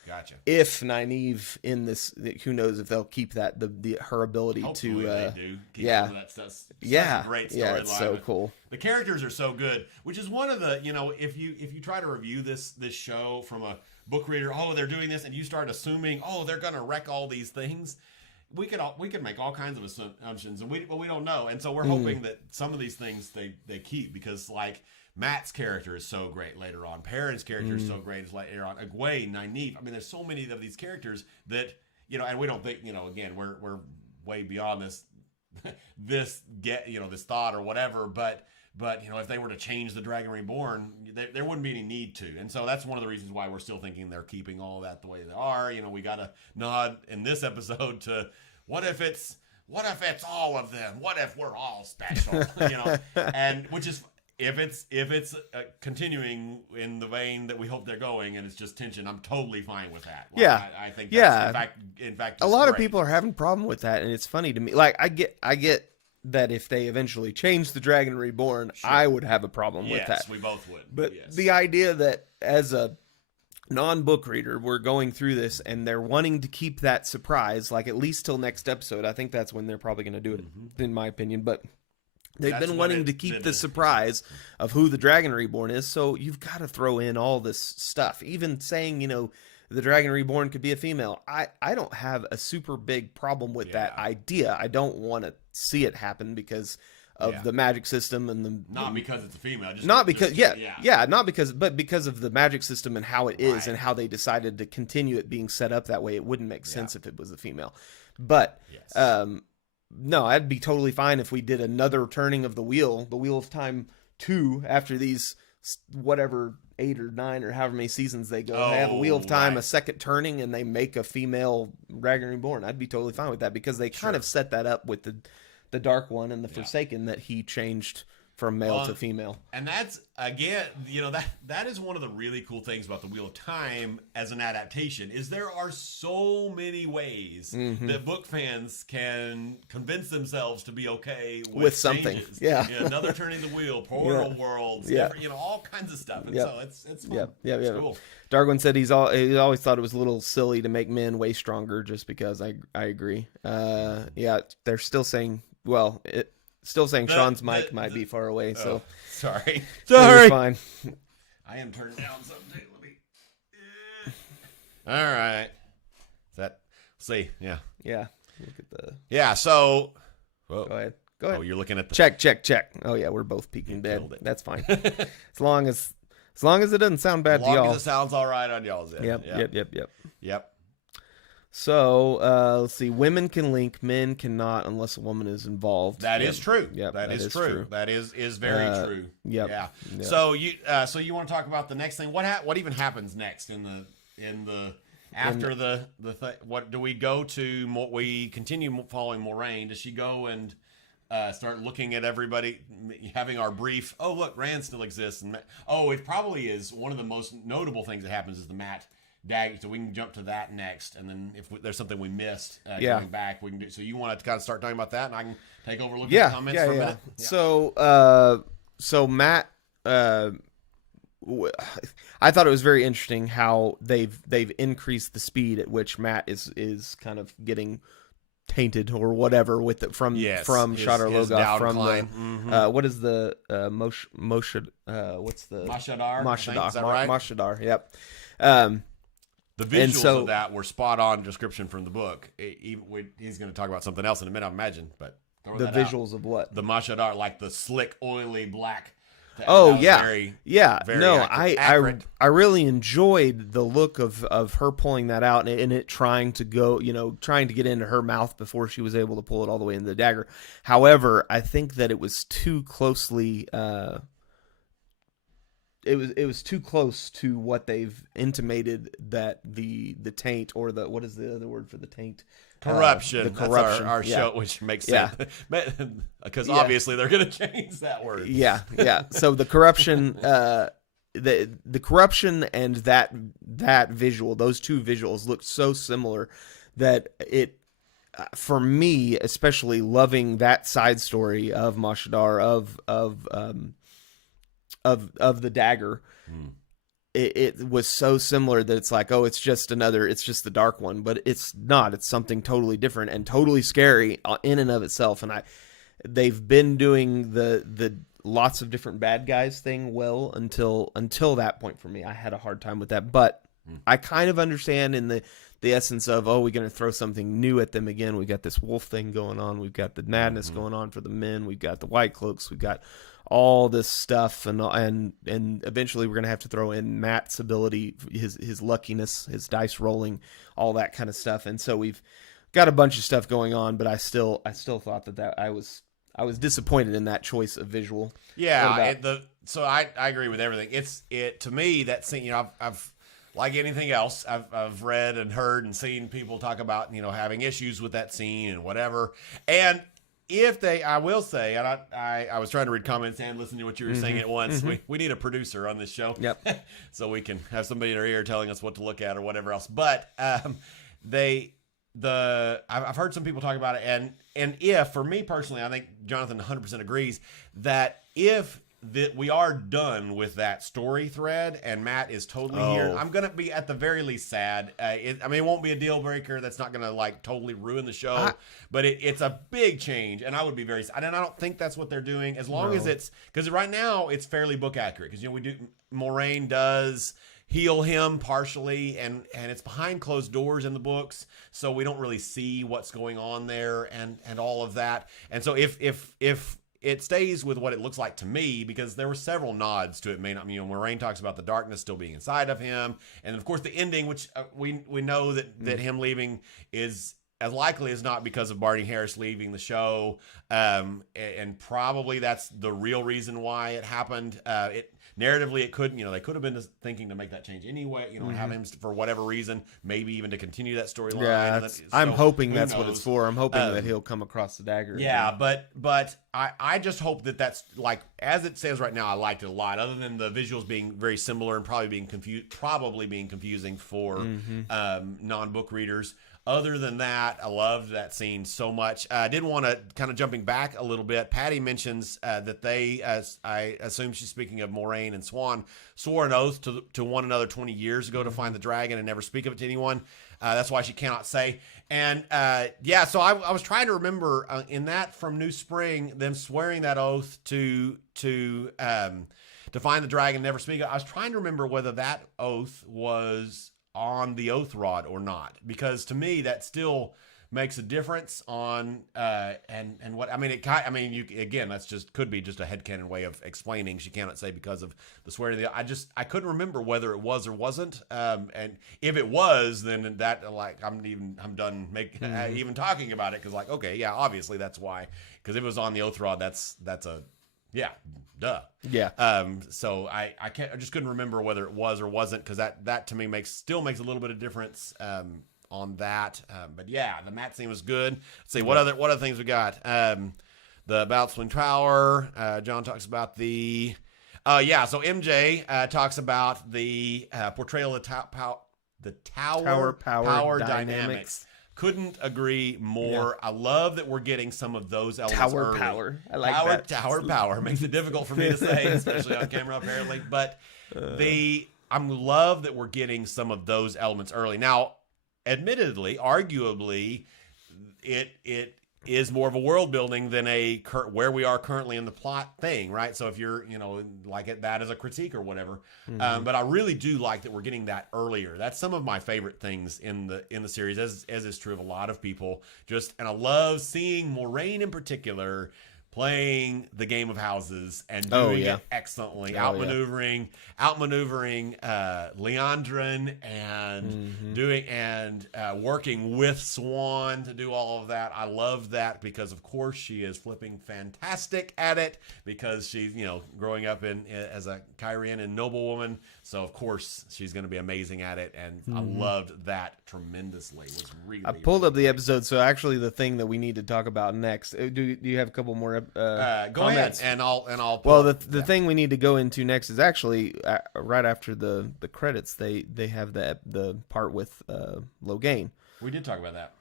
if Nynaeve in this, who knows if they'll keep that, her ability Hopefully to they do. That stuff. Great storyline. It's so cool. The characters are so good, which is one of the, if you try to review this show from a book reader, they're doing this, and you start assuming, they're going to wreck all these things. We could make all kinds of assumptions, and we don't know, and so we're hoping that some of these things they keep, because like Matt's character is so great later on, Perrin's character is so great later on, Egwene, Nynaeve. I mean, there's so many of these characters that and we don't think again we're way beyond this thought or whatever, but But, if they were to change the Dragon Reborn, there wouldn't be any need to. And so that's one of the reasons why we're still thinking they're keeping all of that the way they are. We got to nod in this episode to what if it's all of them? What if we're all special? And which is if it's continuing in the vein that we hope they're going, and it's just tension, I'm totally fine with that. I think that's, in fact, a lot of people are having a problem with that, and it's funny to me. Like I get that if they eventually change the Dragon Reborn, sure, I would have a problem with that. Yes, we both would. But the idea that as a non-book reader, we're going through this and they're wanting to keep that surprise, like at least till next episode. I think that's when they're probably going to do it, in my opinion. But they've been wanting to keep the surprise of who the Dragon Reborn is, so you've got to throw in all this stuff. Even saying, the Dragon Reborn could be a female. I don't have a super big problem with that idea. I don't want to see it happen because of the magic system and not because it's a female, not because but because of the magic system and how it is and how they decided to continue it being set up that way. It wouldn't make sense if it was a female. But no, I'd be totally fine if we did another turning of the Wheel of Time 2 after these whatever 8 or 9 or however many seasons they go. They have a Wheel of Time, a second turning, and they make a female Dragon Reborn. I'd be totally fine with that because they kind of set that up with the Dark One and the Forsaken, that he changed from male to female. And that's, again, that is one of the really cool things about the Wheel of Time as an adaptation, is there are so many ways that book fans can convince themselves to be okay with something. Changes. Another turning the wheel, portal worlds, all kinds of stuff. And so it's fun. It's cool. Darwin said he always thought it was a little silly to make men way stronger just because. I agree. They're still saying, Sean's mic might be far away, so sorry. It's fine. I am turning down something. Let me. All right. See? Yeah. Look at the. So. Go ahead. Oh, you're looking at the check. Oh yeah, we're both peeking dead. That's fine. as long as it doesn't sound bad to y'all. As long as it sounds all right on y'all's end. Yep. So, let's see. Women can link, men cannot unless a woman is involved. That is true. Yep, that is true. That is very true. Yep. Yeah. So you want to talk about the next thing? What even happens next after the what do we go to? We continue following Moraine. Does she go and start looking at everybody, having our brief? Oh, look, Rand still exists. And it probably is one of the most notable things that happens is the Matt Dag, so we can jump to that next, and then if there's something we missed going back, we can do. So you want to kind of start talking about that, and I can take over looking at comments for a minute. Yeah. So Matt, I thought it was very interesting how they've increased the speed at which Matt is kind of getting tainted or whatever with it from Shadar Logoth, from the what is the what's the Mashadar? Is that right? Mashadar. Yep. The visuals of that were spot on description from the book. He's going to talk about something else in a minute, I imagine. But the visuals of what? The Mashadar, like the slick, oily black. Very accurate. I really enjoyed the look of her pulling that out and it trying to go, trying to get into her mouth before she was able to pull it all the way into the dagger. However, I think that it was too closely. It was too close to what they've intimated that the taint, or what is the other word for the taint? Corruption. The corruption. That's our show, which makes sense. Because obviously they're going to change that word. Yeah. So the corruption, the corruption and that visual, those two visuals look so similar that it, for me, especially loving that side story of Mashadar, of the dagger, it was so similar that it's like, it's just the Dark One, but it's not. It's something totally different and totally scary in and of itself. And they've been doing the lots of different bad guys thing well until that point for me. I had a hard time with that, but I kind of understand in the essence of, we're going to throw something new at them again. We've got this wolf thing going on. We've got the madness going on for the men. We've got the white cloaks. We've got all this stuff, and eventually we're going to have to throw in Matt's ability, his luckiness, his dice rolling, all that kind of stuff. And so we've got a bunch of stuff going on, but I still thought that I was I was disappointed in that choice of visual. Yeah, so I agree with everything. It to me, that scene, you know, I've like anything else, I've read and heard and seen people talk about, you know, having issues with that scene and whatever. And if they, I will say, and I was trying to read comments and listen to what you were saying at once. We need a producer on this show, so we can have somebody in our ear telling us what to look at or whatever else. But I've heard some people talk about it, and if, for me personally, I think Jonathan 100% agrees that if we are done with that story thread and Matt is totally here, I'm gonna be at the very least sad. It won't be a deal breaker. That's not gonna like totally ruin the show, but it's a big change, and I would be very sad. And I don't think that's what they're doing, as long as it's, because right now it's fairly book accurate, because, you know, Moraine does heal him partially, and it's behind closed doors in the books, so we don't really see what's going on there and all of that. And so if it stays with what it looks like to me, because there were several nods to it. Moraine talks about the darkness still being inside of him, and of course the ending, which we know that him leaving is as likely as not because of Barney Harris leaving the show, and probably that's the real reason why it happened. Narratively, it couldn't, you know, they could have been thinking to make that change anyway, you know, have him for whatever reason, maybe even to continue that storyline. Yeah, I'm hoping that's what it's for. I'm hoping that he'll come across the dagger. Yeah, but I just hope that like, as it says right now, I liked it a lot, other than the visuals being very similar and probably being confusing for non-book readers. Other than that, I loved that scene so much. I did want to, kind of jumping back a little bit, Patty mentions that they, as I assume she's speaking of Moraine and Swan, swore an oath to one another 20 years ago to find the dragon and never speak of it to anyone. That's why she cannot say. And so I was trying to remember in that from New Spring, them swearing that oath to find the dragon, never speak. I was trying to remember whether that oath was on the oath rod or not, because to me that still makes a difference on and what that's just could be just a headcanon way of explaining. She cannot say because of the swearing. I couldn't remember whether it was or wasn't, and if it was, then that, like, I'm done even talking about it, because, like, okay, yeah, obviously that's why, because if it was on the oath rod, that's a yeah, duh. Yeah. So I just couldn't remember whether it was or wasn't, because that to me still makes a little bit of difference on that. But yeah, the Matt scene was good. Let's see, what other things we got? The Battle Swing Tower. John talks about the so MJ talks about the portrayal of the tower power dynamics. Couldn't agree more. Yeah. I love that we're getting some of those elements early. Power. I like that. Tower power makes it difficult for me to say, especially on camera, apparently. But I love that we're getting some of those elements early. Now, admittedly, arguably, it is more of a world building than where we are currently in the plot thing, right? So if you're, like that as a critique or whatever, but I really do like that we're getting that earlier. That's some of my favorite things in the series, as is true of a lot of people. And I love seeing Moraine in particular playing the game of houses and doing it excellently, outmaneuvering Leandrin and working with Swan to do all of that. I love that, because of course she is flipping fantastic at it, because she's growing up as a Kyrian and noblewoman, so of course she's going to be amazing at it, and I loved that tremendously. It was really, I pulled up the episode, so actually the thing that we need to talk about next. Do you have a couple more? Go comments? ahead, and I'll. Well, the thing we need to go into next is actually right after the credits. They have the part with Logain. We did talk about that.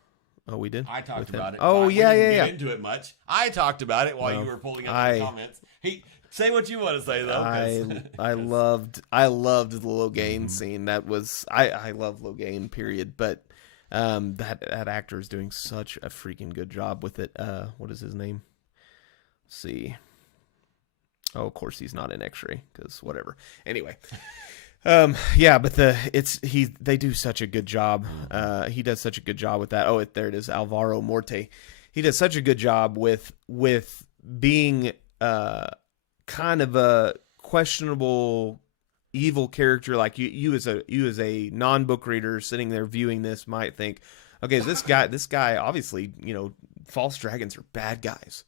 Oh, we did. I talked about it. Oh, we didn't yeah. Get into it much. I talked about it while you were pulling up the comments. Say what you want to say, though. I loved the Logain scene. That was I love Logain, period. But that actor is doing such a freaking good job with it. What is his name? Let's see. Oh, of course he's not in X-Ray, because whatever. Anyway, but they do such a good job. He does such a good job with that. Oh, there it is, Alvaro Morte. He does such a good job with being kind of a questionable evil character. Like you as a non-book reader sitting there viewing this might think, okay, this guy obviously, false dragons are bad guys.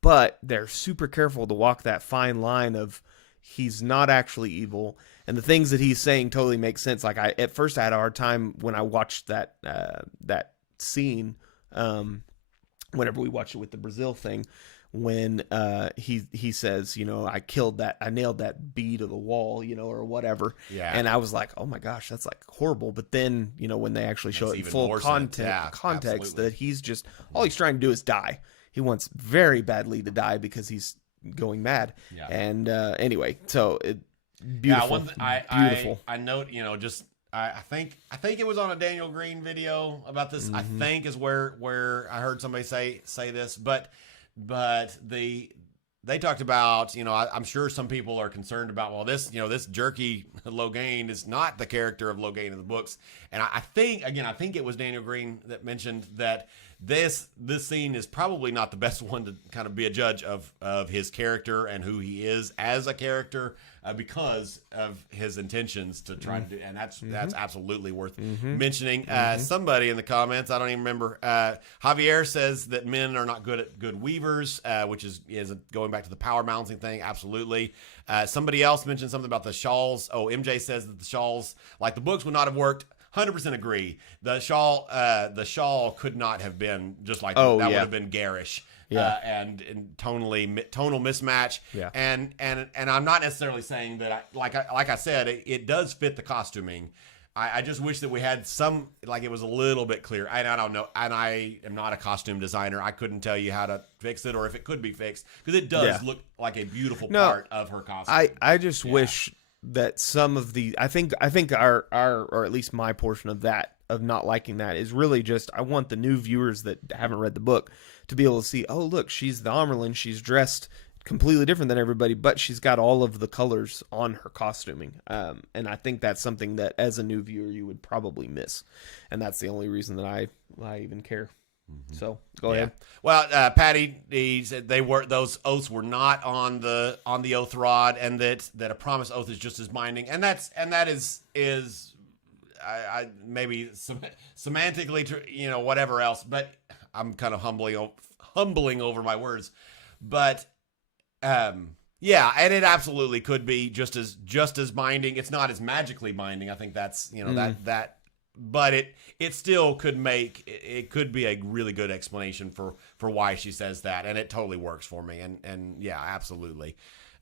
but they're super careful to walk that fine line of he's not actually evil, and the things that he's saying totally make sense. Like at first I had a hard time when I watched that scene, whenever we watched it with the Brazil thing, when he says, I nailed that bee to the wall, or whatever. Yeah. And I was like, oh my gosh, that's like horrible. But then, when they actually show it in full context, absolutely. that he's just, all he's trying to do is die. He wants very badly to die because he's going mad. Yeah. And anyway, so beautiful. Beautiful. I note, I think it was on a Daniel Green video about this. I think is where I heard somebody say this, but they talked about, I'm sure some people are concerned about, well, this jerky Logain is not the character of Logain in the books. And I think it was Daniel Green that mentioned that this scene is probably not the best one to kind of be a judge of his character and who he is as a character, because of his intentions to try to do, and that's absolutely worth mentioning. Somebody in the comments, I don't even remember, Javier says that men are not good weavers, which is going back to the power balancing thing. Absolutely. Somebody else mentioned something about the shawls. MJ says that the shawls, like the books, would not have worked. 100% agree. The shawl could not have been just like that. Would have been garish. Yeah. And tonal mismatch. Yeah. And I'm not necessarily saying that like I said, it does fit the costuming. I just wish that we had some, like, it was a little bit clear. I don't know. And I am not a costume designer. I couldn't tell you how to fix it or if it could be fixed, because it does look like a beautiful part of her costume. I just wish that some of the, I think our or at least my portion of that, of not liking that, is really just, I want the new viewers that haven't read the book to be able to see, oh look, she's the Amerlin, she's dressed completely different than everybody, but she's got all of the colors on her costuming, and I think that's something that as a new viewer you would probably miss, and that's the only reason that I even care. So go ahead. Well, Patty, he said those oaths were not on the oath rod, and that a promise oath is just as binding, and that is I maybe semantically, whatever else, but I'm kind of humbling over my words, but and it absolutely could be just as binding. It's not as magically binding. I think that's that. But it still could could be a really good explanation for why she says that, and it totally works for me. And yeah, absolutely.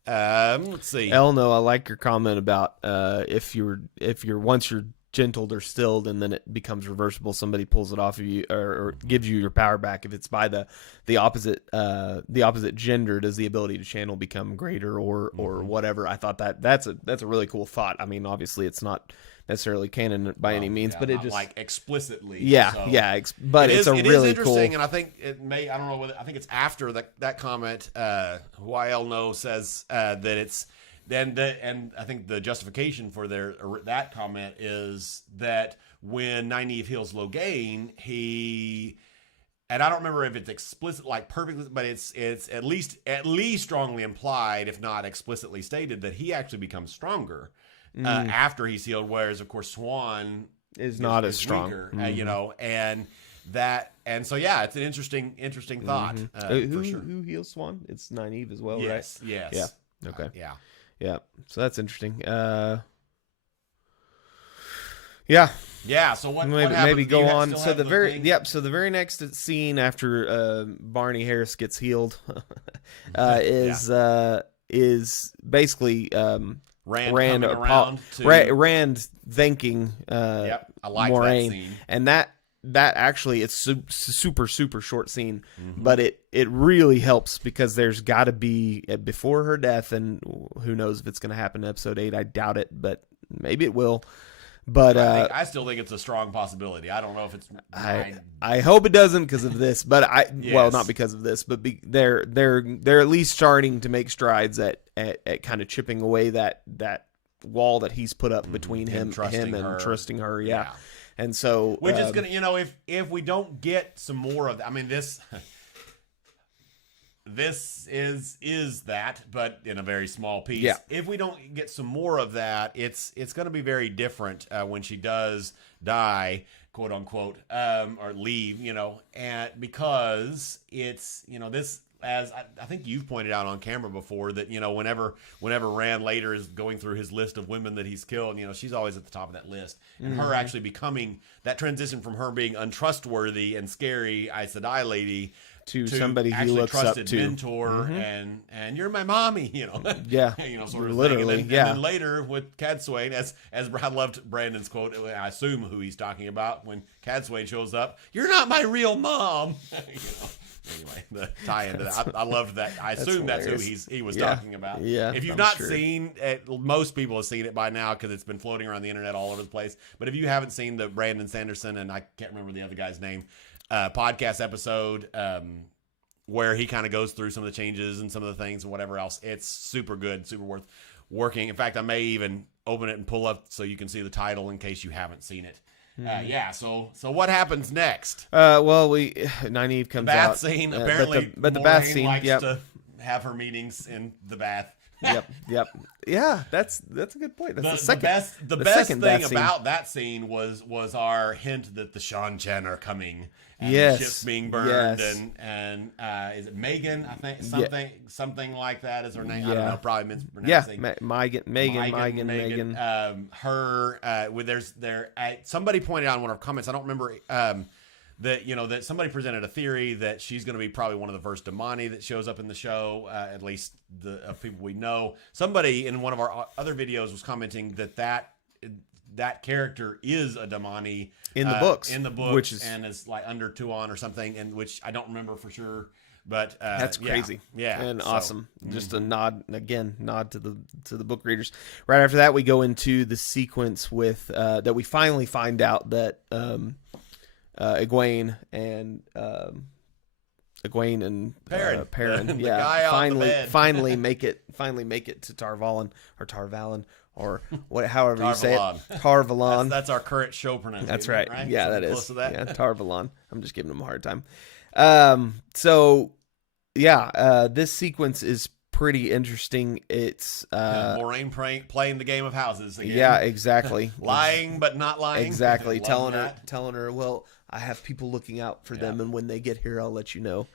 Let's see. Elno, I like your comment about if you're once you're gentled or stilled and then it becomes reversible, somebody pulls it off of you or gives you your power back. If it's by the opposite gender, does the ability to channel become greater or whatever? I thought that's a really cool thought. I mean, obviously it's not necessarily canon by any means, but it just like explicitly. But it's really really interesting, cool. And I think it may. I don't know whether I think it's after that comment. YL No says that it's then and I think the justification for that comment is that when Nynaeve heals Logain, and I don't remember if it's explicit, like perfectly, but it's at least strongly implied, if not explicitly stated, that he actually becomes stronger after he's healed. Whereas, of course, Swan is not as strong, weaker, and so it's an interesting thought. For sure. Who heals Swan? It's Nynaeve as well, yes, right? Yes. Yeah. Okay. Yeah. So that's interesting. So what maybe happens? Go on. So the very next scene after Barney Harris gets healed is basically Rand thanking I like Moraine, that scene. and that actually, it's super short scene, but it really helps because there's got to be before her death, and who knows if it's going to happen in episode 8. I doubt it, but maybe it will. But I still think it's a strong possibility. I don't know if it's. I hope it doesn't because of this, but well, not because of this, but they're at least starting to make strides at kind of chipping away that wall that he's put up between him and trusting her. Yeah. And so, which is gonna, if we don't get some more of that, I mean, this is that, but in a very small piece. Yeah. If we don't get some more of that, it's going to be very different when she does die, quote unquote, or leave, and because it's, this, as I think you've pointed out on camera before, that whenever Rand later is going through his list of women that he's killed, she's always at the top of that list, and her actually becoming that transition from her being untrustworthy and scary Aes Sedai lady to somebody he looks trusted up to, mentor, and you're my mommy, yeah, sort of literally, thing. And then later with Cadsuane, as I loved Brandon's quote, I assume who he's talking about when Cadsuane shows up, "You're not my real mom." Anyway, the tie into that, I loved that. I assume that's who he was talking about. Yeah, if you've not seen it, most people have seen it by now because it's been floating around the internet all over the place. But if you haven't seen the Brandon Sanderson, and I can't remember the other guy's name, podcast episode where he kind of goes through some of the changes and some of the things and whatever else, it's super good, super worth working. In fact, I may even open it and pull up so you can see the title in case you haven't seen it. So what happens next? Well, Nynaeve comes bath out. Scene. Apparently, but the bath scene likes to have her meetings in the bath. Yep. Yeah, that's a good point. That's the best thing about that scene was our hint that the Shan are coming. And the ships being burned, and is it Megan? I think something like that is her name. I don't know, probably mispronouncing. Megan. Somebody pointed out in one of our comments. I don't remember. That somebody presented a theory that she's going to be probably one of the first Damani that shows up in the show, at least of people we know. Somebody in one of our other videos was commenting that character is a Damani in the books, which is like under Tuon or something, and which I don't remember for sure. But that's crazy, and awesome. Just a nod to the book readers. Right after that, we go into the sequence with that we finally find out that Egwene and Perrin, finally make it to Tarvalon or what, however you say it, Tarvalon. That's our current show pronunciation. That's right. Yeah, something that close is. to that. Yeah, Tarvalon. I'm just giving them a hard time. This sequence is pretty interesting. It's Moraine playing the game of houses again. Yeah, exactly. Lying but not lying. Exactly. Telling her, well, I have people looking out for them, and when they get here, I'll let you know.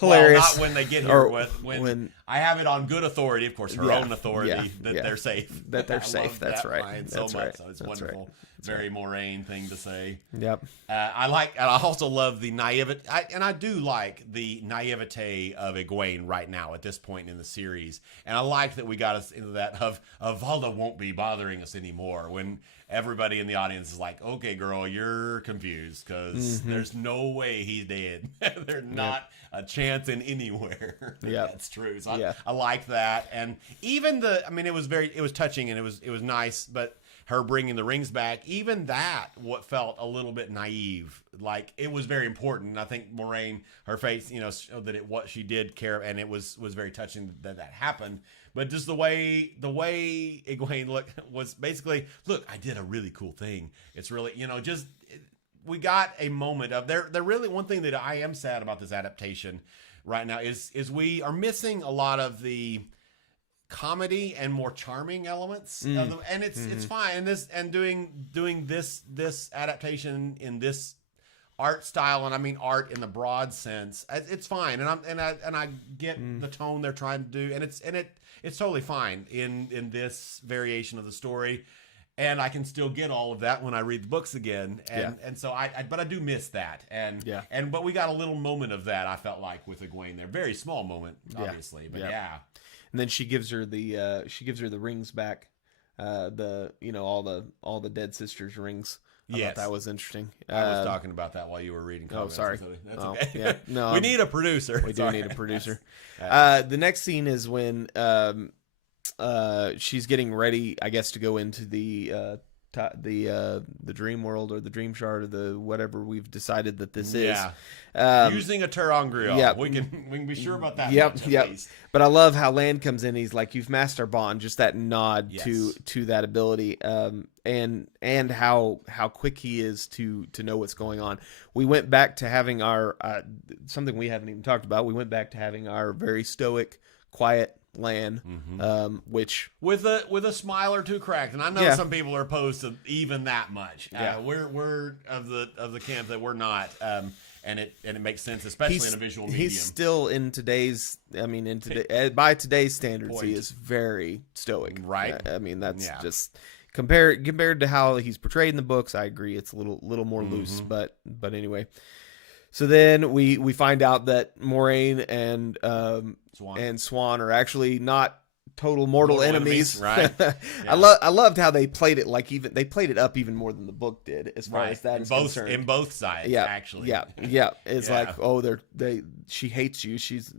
Hilarious. Well, not when they get here. When I have it on good authority, of course, her own authority, that they're safe. That they're safe. That's right. That's so much. Right. So it's wonderful. Right. Very Moraine thing to say. Yep. I also love the naivete, and I do like the naivete of Egwene right now at this point in the series. And I like that we got us into that of Valda won't be bothering us anymore when everybody in the audience is like, okay, girl, you're confused because there's no way he's dead. There's not a chance in anywhere. That's true. So I like that. And even it was touching and it was nice, but her bringing the rings back, even that what felt a little bit naive. Like it was very important. And I think Moraine, her face, showed that what she did care, and it was very touching that happened. But just the way Egwene was basically, look, I did a really cool thing. It's really, we got a moment of they're really, one thing that I am sad about this adaptation right now is we are missing a lot of the comedy and more charming elements of them, and it's fine. And doing this adaptation in this art style, and I mean art in the broad sense, it's fine. And I get the tone they're trying to do, and it's totally fine in this variation of the story. And I can still get all of that when I read the books again, and so but I do miss that, but we got a little moment of that. I felt like with Egwene there, very small moment, obviously, but And then she gives her the rings back, all the dead sisters' rings. I thought that was interesting. I was talking about that while you were reading comments. Oh, sorry. That's okay. Yeah, no, we need a producer. We do need a producer. The next scene is when she's getting ready, I guess, to go into the dream world or the dream shard or the whatever we've decided that this is. Using a ter'angreal. Yeah, we can be sure about that. Yep. But I love how Land comes in. He's like, "You've mastered bond." Just that nod to that ability, and how quick he is to know what's going on. We went back to having our something we haven't even talked about. We went back to having our very stoic, quiet Lan, which with a smile or two cracked, and I know some people are opposed to even that much. We're of the camp that we're not, and it makes sense, especially in a visual medium. He's still in today's. I mean, by today's standards, he is very stoic. Right. I mean, that's just compared to how he's portrayed in the books. I agree, it's a little more loose, but anyway. So then we find out that Moraine and Swan are actually not total mortal enemies. Right. Yeah. I loved how they played it, like they played it up even more than the book did as far as that is concerned. In both sides, actually. Yeah. It's like, oh, she hates you. She's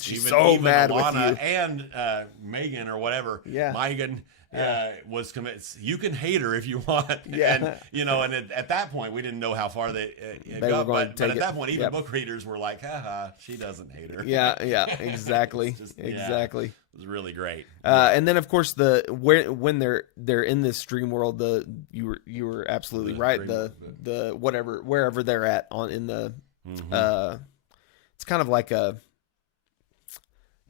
she's so mad with you. And Megan or whatever. Yeah. Megan was convinced you can hate her if you want. Yeah. And at that point we didn't know how far they go, but at that point even book readers were like, haha, she doesn't hate her. Yeah, exactly. Exactly. It was really great. And then of course when they're in this dream world, you were absolutely right. The wherever they're at in the it's kind of like a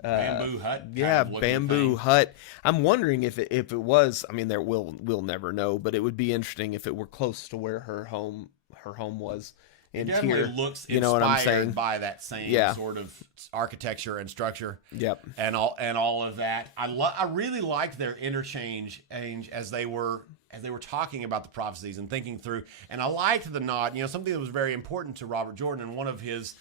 bamboo hut. Bamboo hut. I'm wondering if it was. I mean, we'll never know, but it would be interesting if it were close to where her home was. It definitely looks inspired by that same sort of architecture and structure. Yep. And all of that. I really liked their interchange as they were talking about the prophecies and thinking through. And I liked the nod, something that was very important to Robert Jordan, and one of his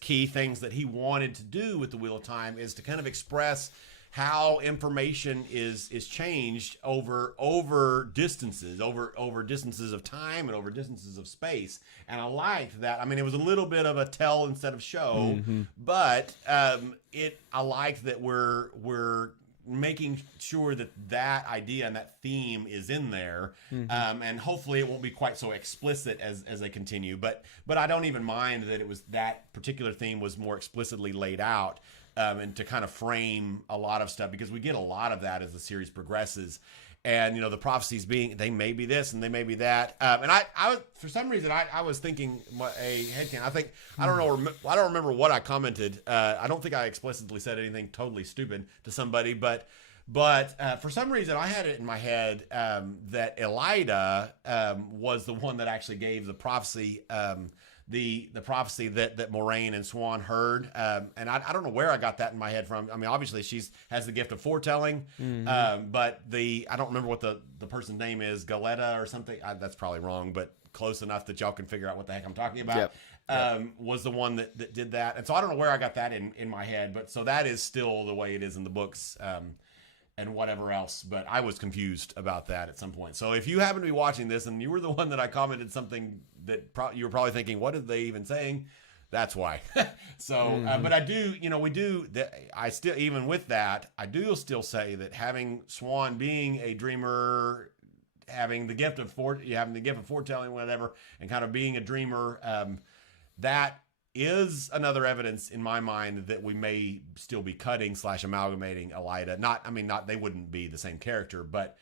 key things that he wanted to do with the Wheel of Time is to kind of express how information is changed over distances, over distances of time and over distances of space. And I liked that. I mean, it was a little bit of a tell instead of show, but I liked that we're making sure that idea and that theme is in there, and hopefully it won't be quite so explicit as they continue. But I don't even mind that it was that particular theme was more explicitly laid out. And to kind of frame a lot of stuff, because we get a lot of that as the series progresses, and the prophecies being they may be this and they may be that, and I for some reason I was thinking a headcanon. I don't remember what I commented. I don't think I explicitly said anything totally stupid to somebody, but for some reason I had it in my head that Elida was the one that actually gave the prophecy. The prophecy that Moraine and Swan heard, and I don't know where I got that in my head from. I mean, obviously she has the gift of foretelling, but I don't remember what the person's name is, Galetta or something. That's probably wrong, but close enough that y'all can figure out what the heck I'm talking about. Was the one that did that, and so I don't know where I got that in my head, but so that is still the way it is in the books. And whatever else, but I was confused about that at some point. So if you happen to be watching this and you were the one that I commented something that you were probably thinking, what are they even saying? That's why. So, but I do, we do. I still, even with that, I do still say that having Swan being a dreamer, having the gift of foretelling, whatever, and kind of being a dreamer, that is another evidence in my mind that we may still be cutting / amalgamating Elida. Not they wouldn't be the same character, but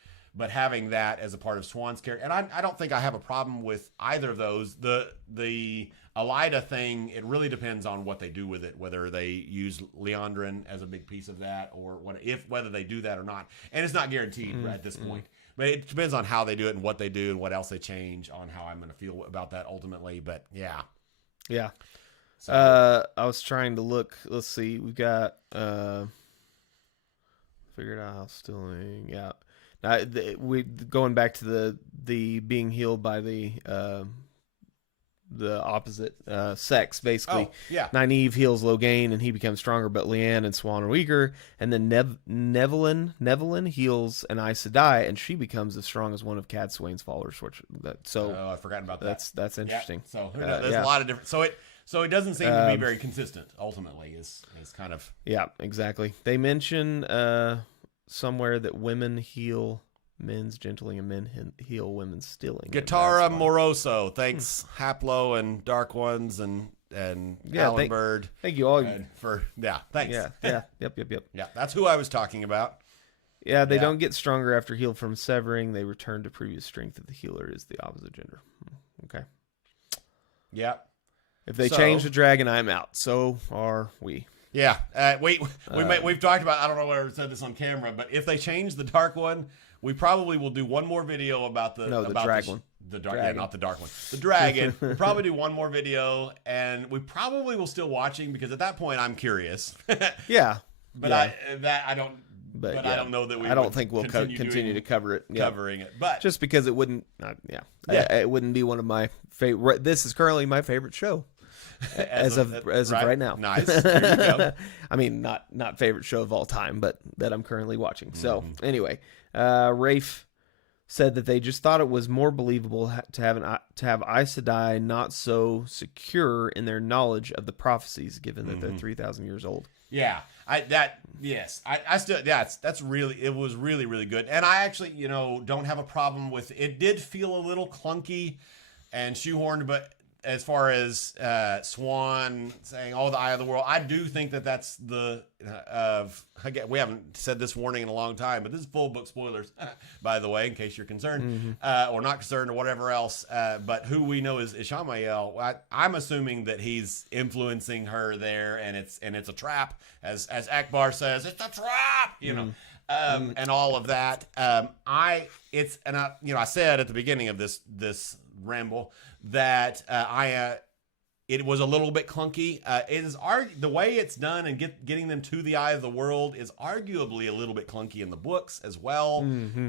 having that as a part of Swan's character. And I don't think I have a problem with either of those. The Elida thing, it really depends on what they do with it, whether they use Leandrin as a big piece of that or whether they do that or not. And it's not guaranteed at this point. But it depends on how they do it and what they do and what else they change on how I'm going to feel about that ultimately. But yeah. Yeah. So, I was trying to look. Let's see. We've got figured out how stealing. Yeah. Now we going back to the being healed by the opposite sex, basically. Oh, yeah. Nynaeve heals Logain and he becomes stronger, but Leanne and Swan are weaker. And then Nevelyn heals an Aes Sedai, and she becomes as strong as one of Cadsuane's followers. I've forgotten about that. That's interesting. Yeah. So there's a lot of different. So it doesn't seem to be very consistent. Ultimately, is kind of exactly. They mention somewhere that women heal men's gentling and men heal women's stealing. Guitarra Moroso, thanks Haplo and Dark Ones and Alan Bird. Thank you all for thanks. Yep. Yeah, that's who I was talking about. Yeah, they don't get stronger after healed from severing. They return to previous strength if the healer is the opposite gender. Okay. Yeah. If they change the dragon, I'm out. So are we. Yeah, we've talked about. I don't know whether I said this on camera, but if they change the Dark One, we probably will do one more video about the Drag One. The dark, yeah, not the dark one. The dragon. We'll probably do one more video, and we probably will still watching because at that point I'm curious. Yeah, but yeah. I don't. But yeah, I don't know that we. I don't think we'll continue to cover it. Yeah. Covering it, but just because it wouldn't. It wouldn't be one of my favorite. This is currently my favorite show. As of right now. Nice. There you go. I mean, not favorite show of all time, but that I'm currently watching. So anyway, Rafe said that they just thought it was more believable to have Aes Sedai not so secure in their knowledge of the prophecies, given that they're 3,000 years old. Yeah, I still that's really, it was really, really good, and I actually don't have a problem with it. Did feel a little clunky and shoehorned, but as far as Swan saying, "Oh, the eye of the world," I do think that that's the we haven't said this warning in a long time, but this is full book spoilers, by the way, in case you're concerned or not concerned or whatever else. But who we know is Ishamael. I'm assuming that he's influencing her there, and it's a trap, as Akbar says, it's a trap, and all of that. I said at the beginning of this ramble that it was a little bit clunky. It is the way it's done and getting them to the eye of the world is arguably a little bit clunky in the books as well.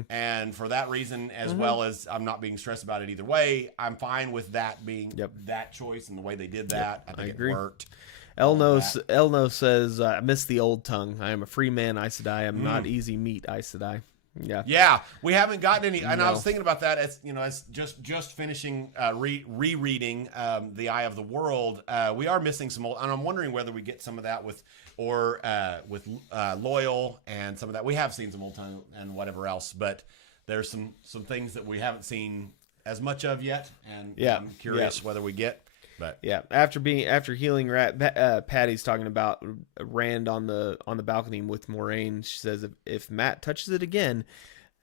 And for that reason, as well as I'm not being stressed about it either way, I'm fine with that being that choice and the way they did that. I think it worked. Elno says, I miss the old tongue. I am a free man, Aes Sedai. I'm not easy meat, Aes Sedai. Yeah. We haven't gotten any, and I was thinking about that as just finishing rereading The Eye of the World. We are missing some old, and I'm wondering whether we get some of that with Loyal and some of that. We have seen some old tongue and whatever else, but there's some things that we haven't seen as much of yet, and I'm curious whether we get. But after healing Patty's talking about Rand on the balcony with Moraine. She says if Matt touches it again,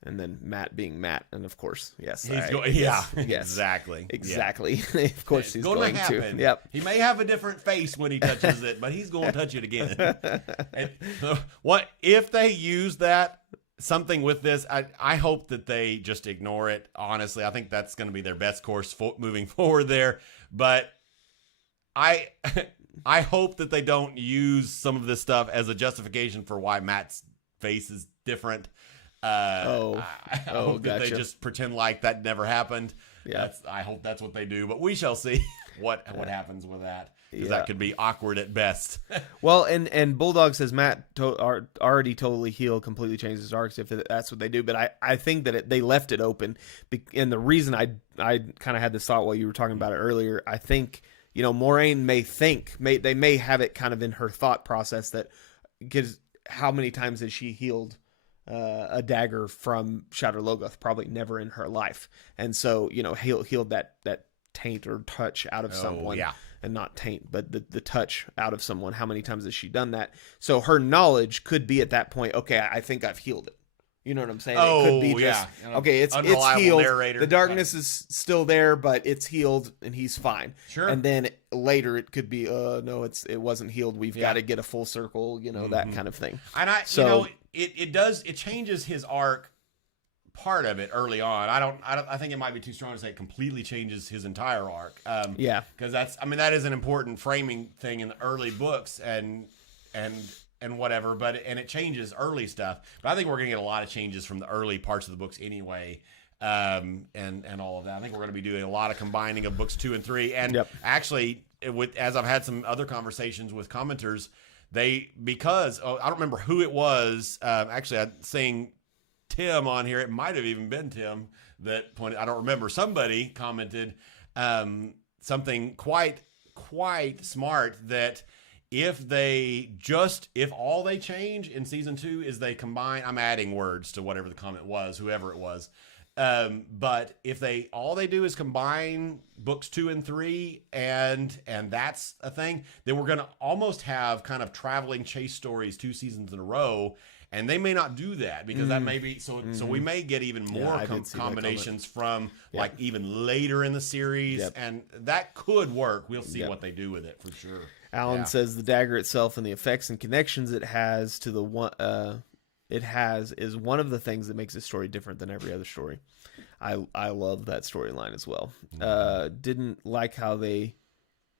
and then Matt being Matt, and of course, exactly. Of course, he's going to. Yep. He may have a different face when he touches it, but he's going to touch it again. And, what if they use that? Something with this, I hope that they just ignore it. Honestly, I think that's going to be their best course moving forward there. But I hope that they don't use some of this stuff as a justification for why Matt's face is different. I hope that they just pretend like that never happened. Yeah. I hope that's what they do, but we shall see what happens with that. Because that could be awkward at best. Well, and Bulldog says Matt already totally healed, completely changed his arcs if that's what they do. But I think that they left it open. And the reason I kind of had this thought while you were talking about it earlier, I think, Moraine they may have it kind of in her thought process that, because how many times has she healed a dagger from Shadow Logoth? Probably never in her life. And so, healed that taint or touch out of someone. Yeah. And not taint, but the touch out of someone. How many times has she done that? So her knowledge could be at that point, okay, I think I've healed it. You know what I'm saying? It could be just, okay, it's healed. Narrator. The darkness is still there, but it's healed and he's fine. Sure. And then later it could be, no, it wasn't healed. We've got to get a full circle, that kind of thing. And it changes his arc. Part of it early on. I think it might be too strong to say it completely changes his entire arc. Because that is an important framing thing in the early books and whatever. But it changes early stuff. But I think we're gonna get a lot of changes from the early parts of the books anyway. And all of that. I think we're gonna be doing a lot of combining of books 2 and 3. And actually, as I've had some other conversations with commenters, I don't remember who it was. Actually, I'm saying Tim on here, it might have even been Tim that pointed, I don't remember, somebody commented something quite smart, that if all they change in season 2 is they combine, I'm adding words to whatever the comment was, whoever it was, but if all they do is combine books 2 and 3 and that's a thing, then we're going to almost have kind of traveling chase stories 2 seasons in a row. And they may not do that because that may be so. So we may get even more combinations from like even later in the series, and that could work. We'll see what they do with it for sure. Alan says the dagger itself and the effects and connections it has to is one of the things that makes this story different than every other story. I love that storyline as well. Didn't like how they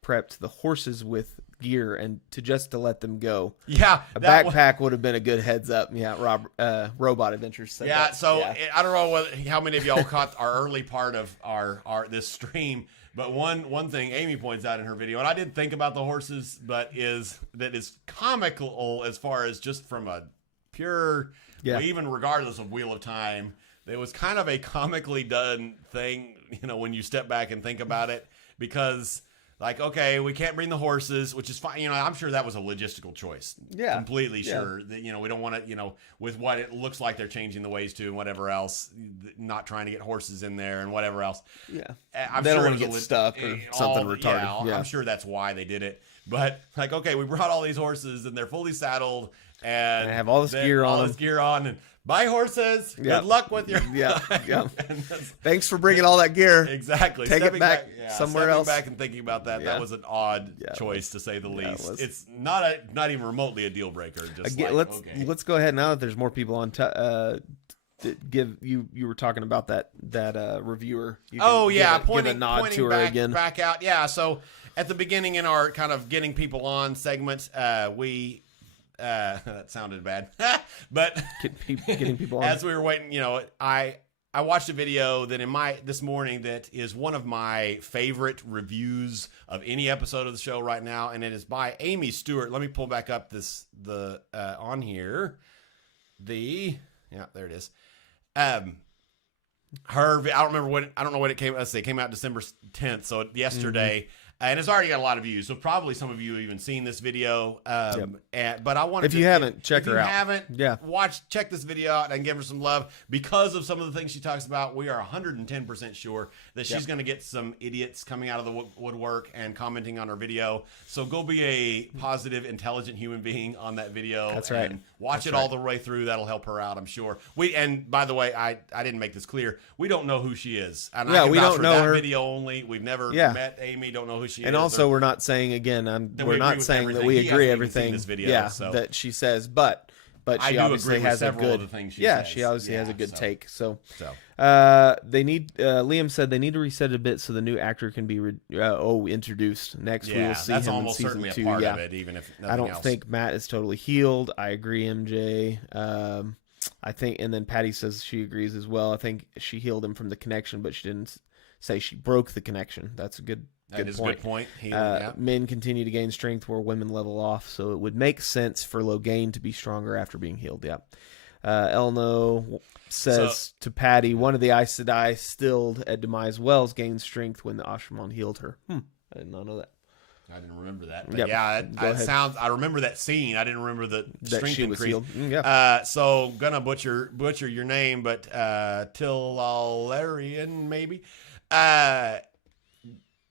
prepped the horses with gear and to let them go. Yeah, a backpack would have been a good heads up. Yeah, Robot Adventures said that. So I don't know how many of y'all caught our early part of our this stream, but one thing Amy points out in her video, and I did think about the horses, but is comical as far as just from a pure, even regardless of Wheel of Time, it was kind of a comically done thing, when you step back and think about it, because like, okay, we can't bring the horses, which is fine. I'm sure that was a logistical choice. Yeah. Completely sure that, we don't want to, with what it looks like they're changing the ways to and whatever else, not trying to get horses in there and whatever else. Yeah. They don't want to get stuck or something retarded. Yeah, I'm sure that's why they did it. But like, okay, we brought all these horses and they're fully saddled and they have all this gear on. And buy horses. Good luck with your Thanks for bringing all that gear. Exactly. Take it back somewhere else. Back and thinking about that, that was an odd choice to say the least. It's not even remotely a deal breaker. Just let's go ahead now that there's more people on. Give you were talking about that reviewer. Give a nod to her again. Back out. Yeah. So at the beginning in our kind of getting people on segment, we. That sounded bad, but getting people on. As we were waiting, I watched a video this morning that is one of my favorite reviews of any episode of the show right now, and it is by Amy Stewart. Let me pull back up on here. There it is. I don't know when it came. Let's see, it came out December 10th, so yesterday. Mm-hmm. And it's already got a lot of views, so probably some of you have even seen this video. But I wanted if you haven't, check her out. If you haven't, check this video out and give her some love. Because of some of the things she talks about, we are 110% sure that she's going to get some idiots coming out of the woodwork and commenting on her video. So go be a positive, intelligent human being on that video. That's right. And watch it all the way through. That'll help her out, I'm sure. And by the way, I didn't make this clear. We don't know who she is. And we don't know her. Video only. We've never met Amy. Don't know who she is. And also, we're not saying we're not saying that we agree everything. This video, that she says, but she obviously has a good. She obviously has a good take. So they need. Liam said they need to reset it a bit so the new actor can be introduced next. We will see that's him almost in season certainly 2. A part of it, even if nothing I don't else. think Matt is totally healed. I agree, MJ. I think, and then Patty says she agrees as well. I think she healed him from the connection, but she didn't say she broke the connection. That's a good. That is a good point. Men continue to gain strength where women level off, so it would make sense for Logain to be stronger after being healed. Yeah. Elno says to Patty, one of the Aes Sedai stilled at Demise Wells gained strength when the Ashramon healed her. I did not know that. I didn't remember that. But it sounds. I remember that scene. I didn't remember the strength increase. So gonna butcher your name, but Tillalarian maybe.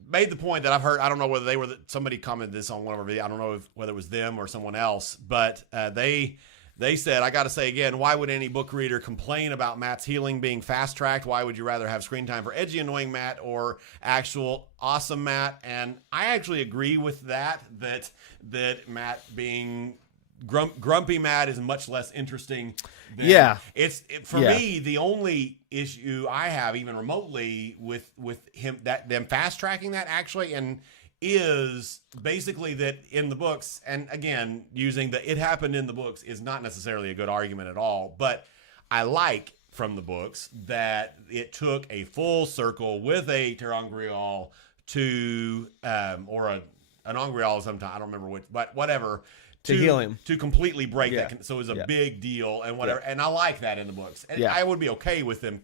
Made the point that I've heard. I don't know whether they were. Somebody commented this on one of our videos. I don't know whether it was them or someone else, but they said, I got to say again, why would any book reader complain about Matt's healing being fast tracked? Why would you rather have screen time for edgy, annoying Matt or actual awesome Matt? And I actually agree with that Matt being grumpy Matt is much less interesting. For me, the only issue I have even remotely with him them fast tracking that actually is basically that in the books, and again using it happened in the books is not necessarily a good argument at all, but I like from the books that it took a full circle with a ter'angreal to or an angreal sometime, I don't remember which, but whatever. To heal him. To completely break that. So it was a big deal and whatever. And I like that in the books. And I would be okay with them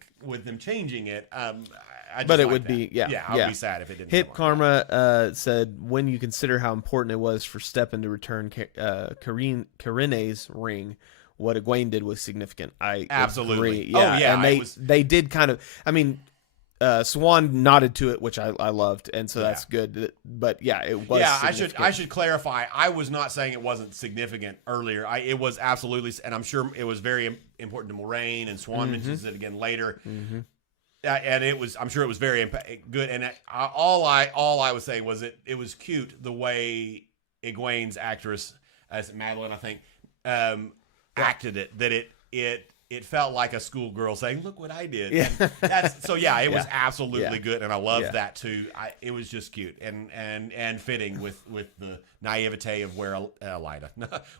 changing it. But it would be, I would be sad if it didn't. Hip Karma said, when you consider how important it was for Stepan to return Karine's ring, what Egwene did was significant. I absolutely agree. Yeah. And they did kind of, Swan nodded to it, which I loved, and so that's good. But it was. Yeah, I should clarify. I was not saying it wasn't significant earlier. It was absolutely, and I'm sure it was very important to Moraine, and Swan mentions it again later. Mm-hmm. And it was. I'm sure it was very good. And all I was saying was it was cute the way Egwene's actress, as Madeline, I think, acted it. That it felt like a schoolgirl saying, "Look what I did." Yeah. And that's so. Yeah, it was Yeah. absolutely Yeah. good, and I loved Yeah. that too. It was just cute and fitting with the naivete of where Elida,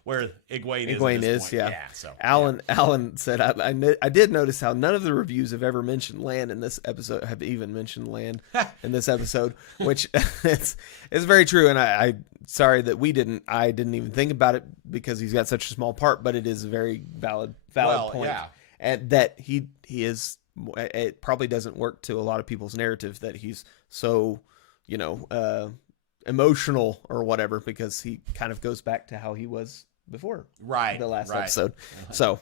where Egwene is. Egwene at this is, point. yeah. So Alan said, I did notice how none of the reviews have ever mentioned land in this episode, have even mentioned land in this episode, which it's very true. And I sorry that I didn't even think about it because he's got such a small part, but it is a very valid point. Yeah. And that he is, it probably doesn't work to a lot of people's narrative that he's so, emotional or whatever, because he kind of goes back to how he was before the last episode. So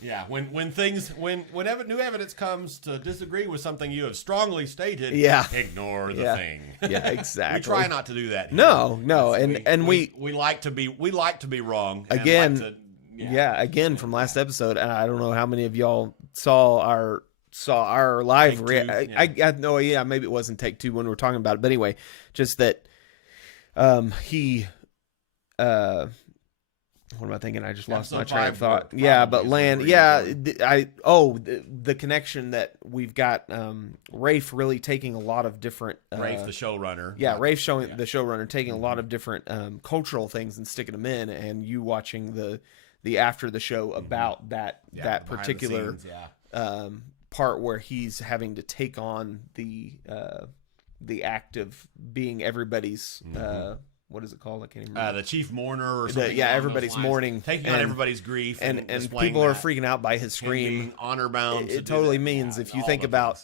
yeah, when new evidence comes to disagree with something you have strongly stated, ignore the thing. Yeah, exactly. We try not to do that here. No, and we like to be wrong again. Again from last episode, and I don't know how many of y'all saw our live reaction. I had no idea. Maybe it wasn't take 2 when we were talking about it, but anyway, just that what am I thinking? I just lost my train of thought. Yeah, but land. Yeah, the connection that we've got. Rafe really taking a lot of different. Rafe, the showrunner. Yeah, Rafe showing the showrunner taking a lot of different cultural things and sticking them in, and you watching the after the show about that particular part where he's having to take on the act of being everybody's. What is it called? I can't even remember. The chief mourner or something. Everybody's mourning. Taking on everybody's grief. And people are freaking out by his scream. Honor bound. It totally means if you think about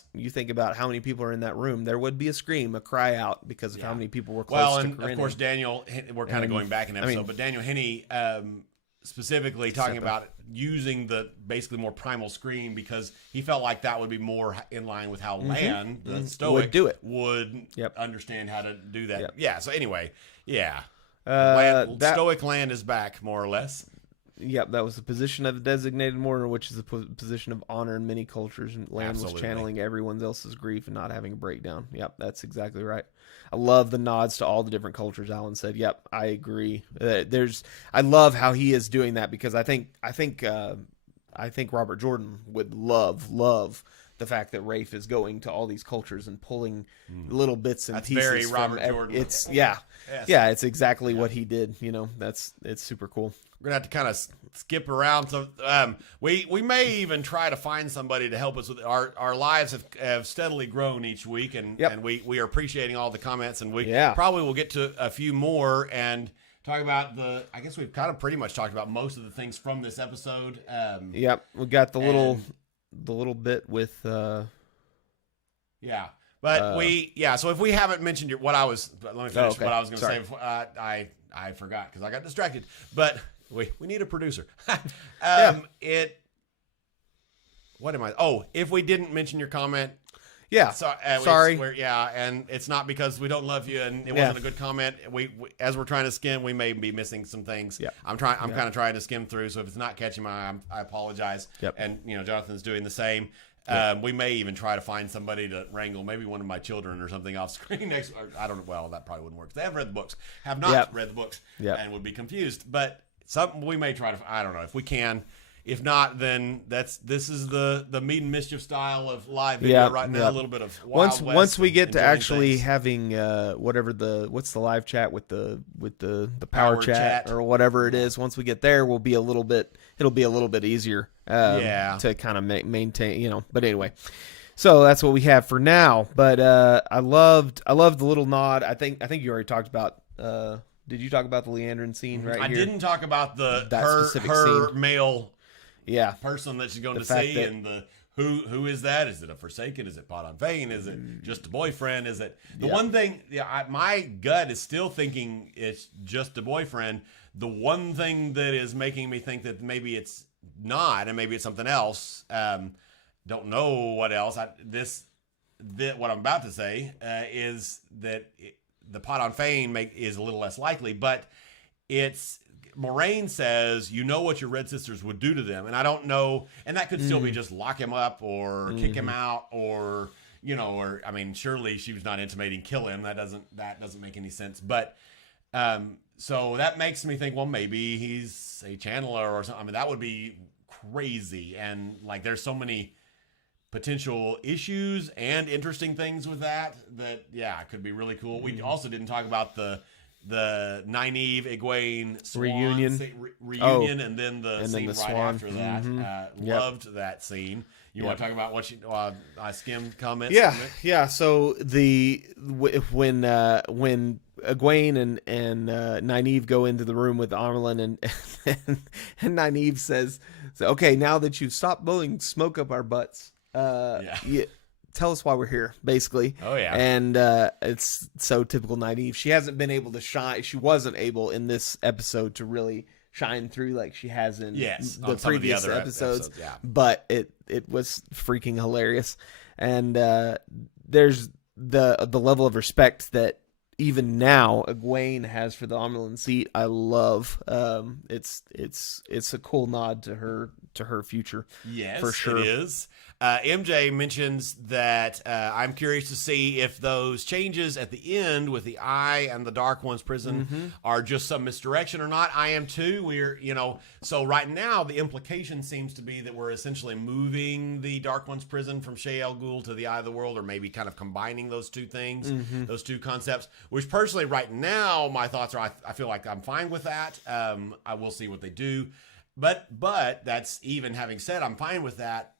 how many people are in that room, there would be a scream, a cry out because of how many people were close to Corinne. Of course, Daniel, we're kind of going back in episode, but Daniel Henney specifically talking about using the basically more primal scream because he felt like that would be more in line with how Lan, the Stoic, would do it. Would understand how to do that. Yep. Yeah, so anyway, Stoic Land is back, more or less. Yep, that was the position of the designated mourner, which is the position of honor in many cultures, and Lan was channeling everyone else's grief and not having a breakdown. Yep, that's exactly right. I love the nods to all the different cultures. Alan said, "Yep, I agree." I love how he is doing that because I think Robert Jordan would love the fact that Rafe is going to all these cultures and pulling little bits and pieces. Very Robert Jordan. It's it's exactly what he did. It's super cool. We're gonna have to kind of skip around. So we may even try to find somebody to help us with our lives have steadily grown each week, and we are appreciating all the comments, and we probably will get to a few more and talk about I guess we've kind of pretty much talked about most of the things from this episode. We got the little bit with so if we haven't mentioned what I was let me finish what I was going to say before, I forgot because I got distracted, but we need a producer. If we didn't mention your comment, sorry. And it's not because we don't love you and it wasn't a good comment. We as we're trying to skim, we may be missing some things. I'm kind of trying to skim through, so if it's not catching my eye, I apologize. And Jonathan's doing the same. We may even try to find somebody to wrangle, maybe one of my children or something off screen next. Or I don't know. Well, that probably wouldn't work. They have read the books, have not read the books, and would be confused. But something we may try to. I don't know if we can. If not, then this is the meat and mischief style of live video right now. A little bit of Wild West once we get to actually things. having what's the live chat with the power chat or whatever it is. Once we get there, it'll be a little bit easier. To kind of maintain, But anyway, so that's what we have for now. But I loved the little nod. I think you already talked about. Did you talk about the Leandrin scene right here? I didn't talk about her scene. Male. Person that she's going to see, and who is that? Is it a Forsaken? Is it Podon Fane? Is it just a boyfriend? Is it the one thing? My gut is still thinking it's just a boyfriend. The one thing that is making me think that maybe it's not, and maybe it's something else. Don't know what else. What I'm about to say is that the Podon Fane is a little less likely, but it's. Moraine says, what your Red Sisters would do to them. And I don't know. And that could still be just lock him up or kick him out or, surely she was not intimating kill him. That doesn't make any sense. But so that makes me think, well, maybe he's a channeler or something. That would be crazy, and like there's so many potential issues and interesting things with that yeah, it could be really cool. We also didn't talk about the Nynaeve Egwene Swan reunion, and then the scene right after that. Loved that scene. You want to talk about what I skimmed comments? Yeah. So when Egwene and Nynaeve go into the room with Armelin, and Nynaeve says, "Okay, now that you've stopped blowing smoke up our butts, tell us why we're here," basically. Oh yeah. And it's so typical Nynaeve. She hasn't been able to shine. She wasn't able in this episode to really shine through like she has in the previous episodes. Yeah. But it was freaking hilarious. And there's the level of respect that even now Egwene has for the Armelin seat. I love. It's a cool nod to her future. Yes, for sure. It is. MJ mentions that I'm curious to see if those changes at the end with the Eye and the Dark One's prison are just some misdirection or not. I am too. We're, so right now the implication seems to be that we're essentially moving the Dark One's prison from Shea Al Ghul to the Eye of the World, or maybe kind of combining those two things, those two concepts, which personally right now my thoughts are I feel like I'm fine with that. I will see what they do. But that's, even having said I'm fine with that,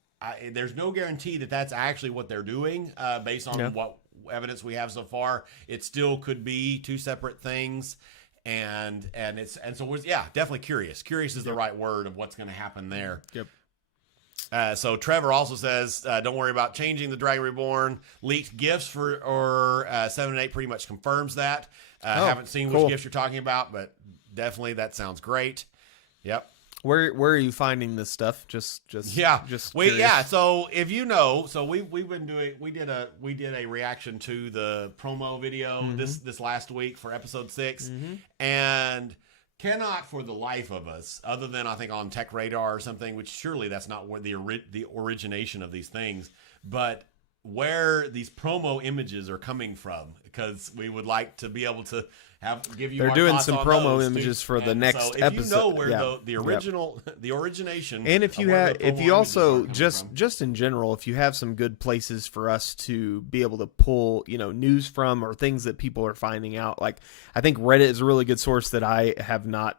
there's no guarantee that that's actually what they're doing based on what evidence we have so far. It still could be two separate things, and so we're definitely curious. Curious is the right word of what's going to happen there. Yep. So Trevor also says, don't worry about changing the Dragon Reborn. Leaked gifts or 7 and 8 pretty much confirms that. Haven't seen which gifts you're talking about, but definitely that sounds great. Yep. Where are you finding this stuff? Just curious. So if we did a reaction to the promo video this last week for episode 6, and cannot for the life of us, other than I think on Tech Radar or something, which surely that's not where the origination of these things, but where these promo images are coming from, because we would like to be able to give you. They're doing some promo images for the next episode. If you know where the origination, and if you also just in general, if you have some good places for us to be able to pull, news from, or things that people are finding out, like I think Reddit is a really good source that I have not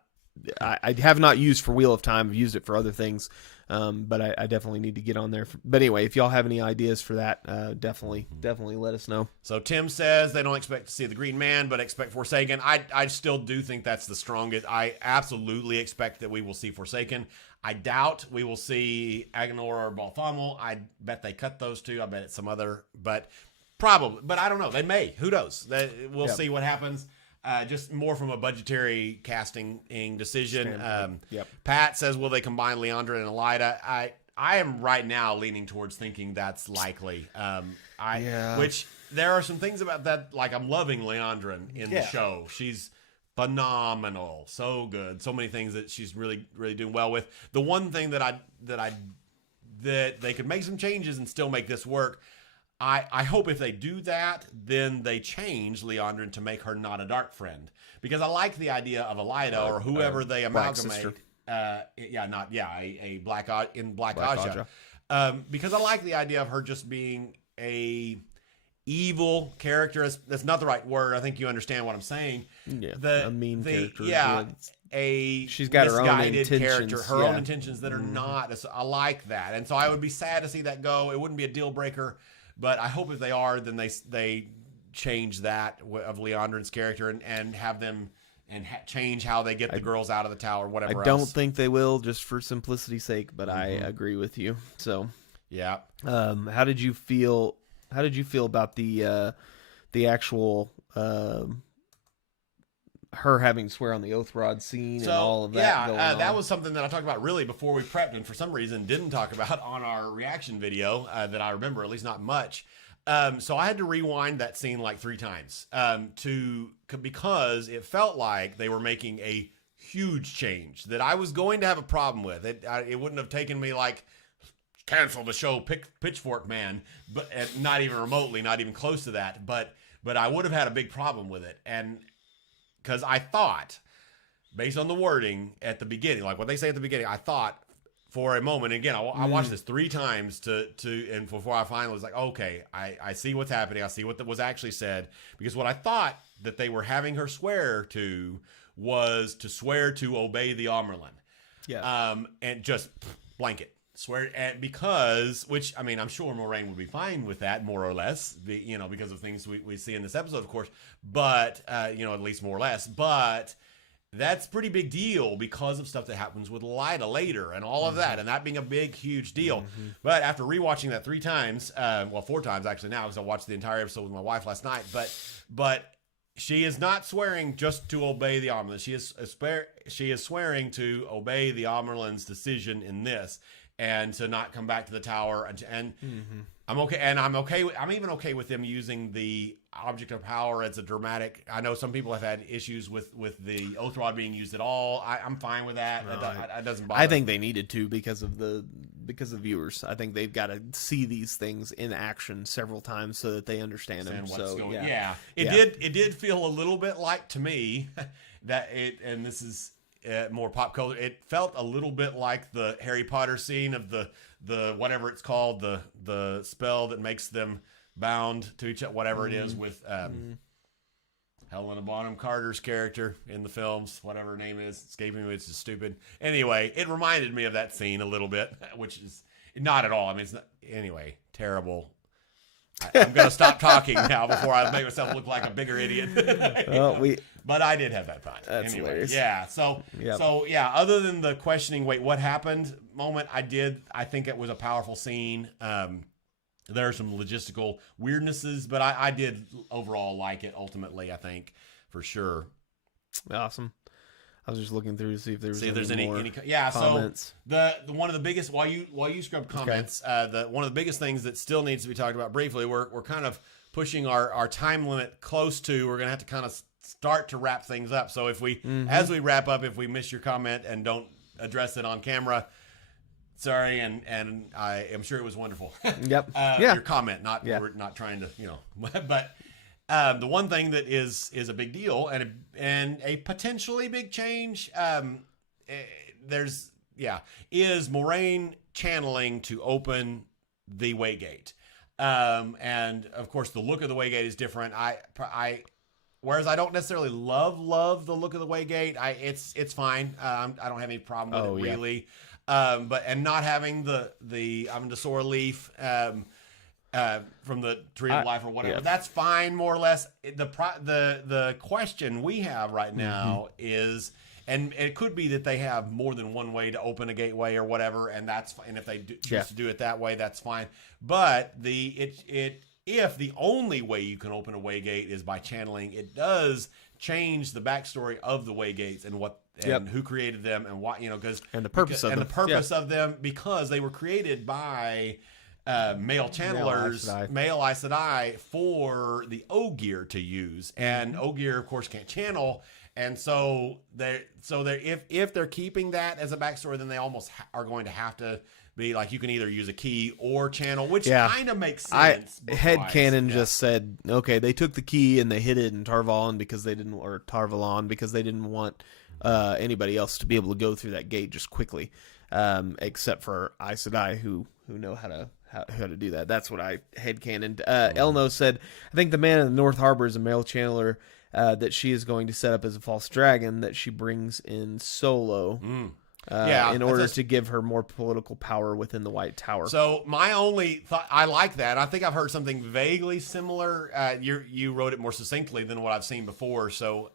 used for Wheel of Time. I've used it for other things. But I definitely need to get on there. But anyway, if y'all have any ideas for that, definitely let us know. So Tim says they don't expect to see the Green Man, but expect Forsaken. I still do think that's the strongest. I absolutely expect that we will see Forsaken. I doubt we will see Agenor or Balthamel. I bet they cut those two. I bet it's some other, but probably. But I don't know. They may. Who knows? We'll see what happens. Just more from a budgetary casting decision. Pat says, will they combine Leandra and Elida? I am right now leaning towards thinking that's likely. Which there are some things about that, like I'm loving Leandra in the show. She's phenomenal. So good. So many things that she's really, really doing well with. The one thing that they could make some changes and still make this work. I hope if they do that, then they change Leandrin to make her not a dark friend, because I like the idea of Elida or whoever they amalgamate. A Black Aja. Because I like the idea of her just being a evil character. That's not the right word. I think you understand what I'm saying. Yeah, a mean character. Yeah, she's got her own intentions. Her own intentions that are not. I like that, and so I would be sad to see that go. It wouldn't be a deal breaker. But I hope if they are, then they change that of Leandrin's character and have them change how they get the girls out of the tower, whatever. I don't think they will, just for simplicity's sake. But I agree with you. So yeah. How did you feel? How did you feel about the actual her having swear on the oath rod scene and all of that? That was something that I talked about really before we prepped, and for some reason didn't talk about on our reaction video that I remember, at least not much. So I had to rewind that scene like 3 times because it felt like they were making a huge change that I was going to have a problem with. It wouldn't have taken me like cancel the show, Pitchfork Man, but not even remotely, not even close to that. But I would have had a big problem with it, and because I thought, based on the wording at the beginning, like what they say at the beginning, I thought for a moment. And again, I watched this 3 times and before I finally was like, okay, I see what's happening. I see what was actually said, because what I thought that they were having her swear to was to swear to obey the Amerlin. Yeah. And just blanket swear because, which, I mean, I'm sure Moraine would be fine with that, more or less, because of things we see in this episode, of course, but, at least more or less, but that's a pretty big deal because of stuff that happens with Lyda later and all of that, and that being a big, huge deal. But after rewatching that 3 times, 4 times actually now, because I watched the entire episode with my wife last night, but she is not swearing just to obey the Amerlin. She is swearing to obey the Amerlin's decision in this, and to not come back to the tower. And I'm okay. And I'm even okay with them using the object of power as a dramatic. I know some people have had issues with the oath rod being used at all. I'm fine with that. No, That doesn't bother. I think they needed to because of viewers. I think they've got to see these things in action several times so that they understand them. So It did feel a little bit like, to me, that and this is more pop culture. It felt a little bit like the Harry Potter scene of the whatever it's called, the spell that makes them bound to each other, whatever it is, with Helena Bonham Carter's character in the films, whatever her name is, escaping me, it's just stupid. Anyway, it reminded me of that scene a little bit, which is not at all. I mean, it's not, anyway, terrible. I'm going to stop talking now before I make myself look like a bigger idiot. But I did have that thought. That's hilarious. Yeah. So yeah, other than the questioning, wait, what happened moment, I think it was a powerful scene. There are some logistical weirdnesses, but I did overall like it ultimately, I think, for sure. Awesome. I was just looking through to see if there's any comments. So the one of the biggest, while you scrub comments, one of the biggest things that still needs to be talked about briefly, we're kind of pushing our time limit close to, we're going to have to kind of start to wrap things up. So if we, as we wrap up, if we miss your comment and don't address it on camera, sorry, and I am sure it was wonderful. Yep. Your comment, we're not trying to, but the one thing that is a big deal and a potentially big change, is Moraine channeling to open the Waygate. And of course the look of the Waygate is different. Whereas I don't necessarily love the look of the Waygate, it's fine. I don't have any problem with it really. But not having the Amandasora leaf from the Tree of Life or whatever, that's fine, more or less. The question we have right now is, and it could be that they have more than one way to open a gateway or whatever, and if they choose to do it that way, that's fine. But if the only way you can open a Waygate is by channeling, it does change the backstory of the Waygates and who created them and what, and the purpose of them, because they were created by male channelers, male Aes Sedai, for the Ogier to use, and Ogier of course can't channel, and so if they're keeping that as a backstory, then they almost are going to have to be like, you can either use a key or channel, which kind of makes sense. Headcanon just said, okay, they took the key and they hid it in Tarvalon because they didn't want anybody else to be able to go through that gate just quickly, except for Aes Sedai who know how to do that. That's what I headcanoned. Elno said, I think the man in the North Harbor is a male channeler that she is going to set up as a false dragon that she brings in solo. In order to give her more political power within the White Tower. So my only thought, I like that. I think I've heard something vaguely similar. You wrote it more succinctly than what I've seen before. So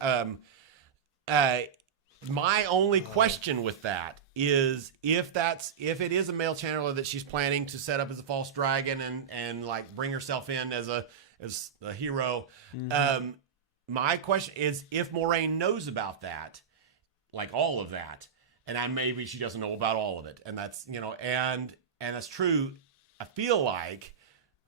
my only question with that is if it is a male channeler that she's planning to set up as a false dragon and like bring herself in as a hero. My question is if Moraine knows about that, like all of that. And maybe she doesn't know about all of it. And that's, and that's true. I feel like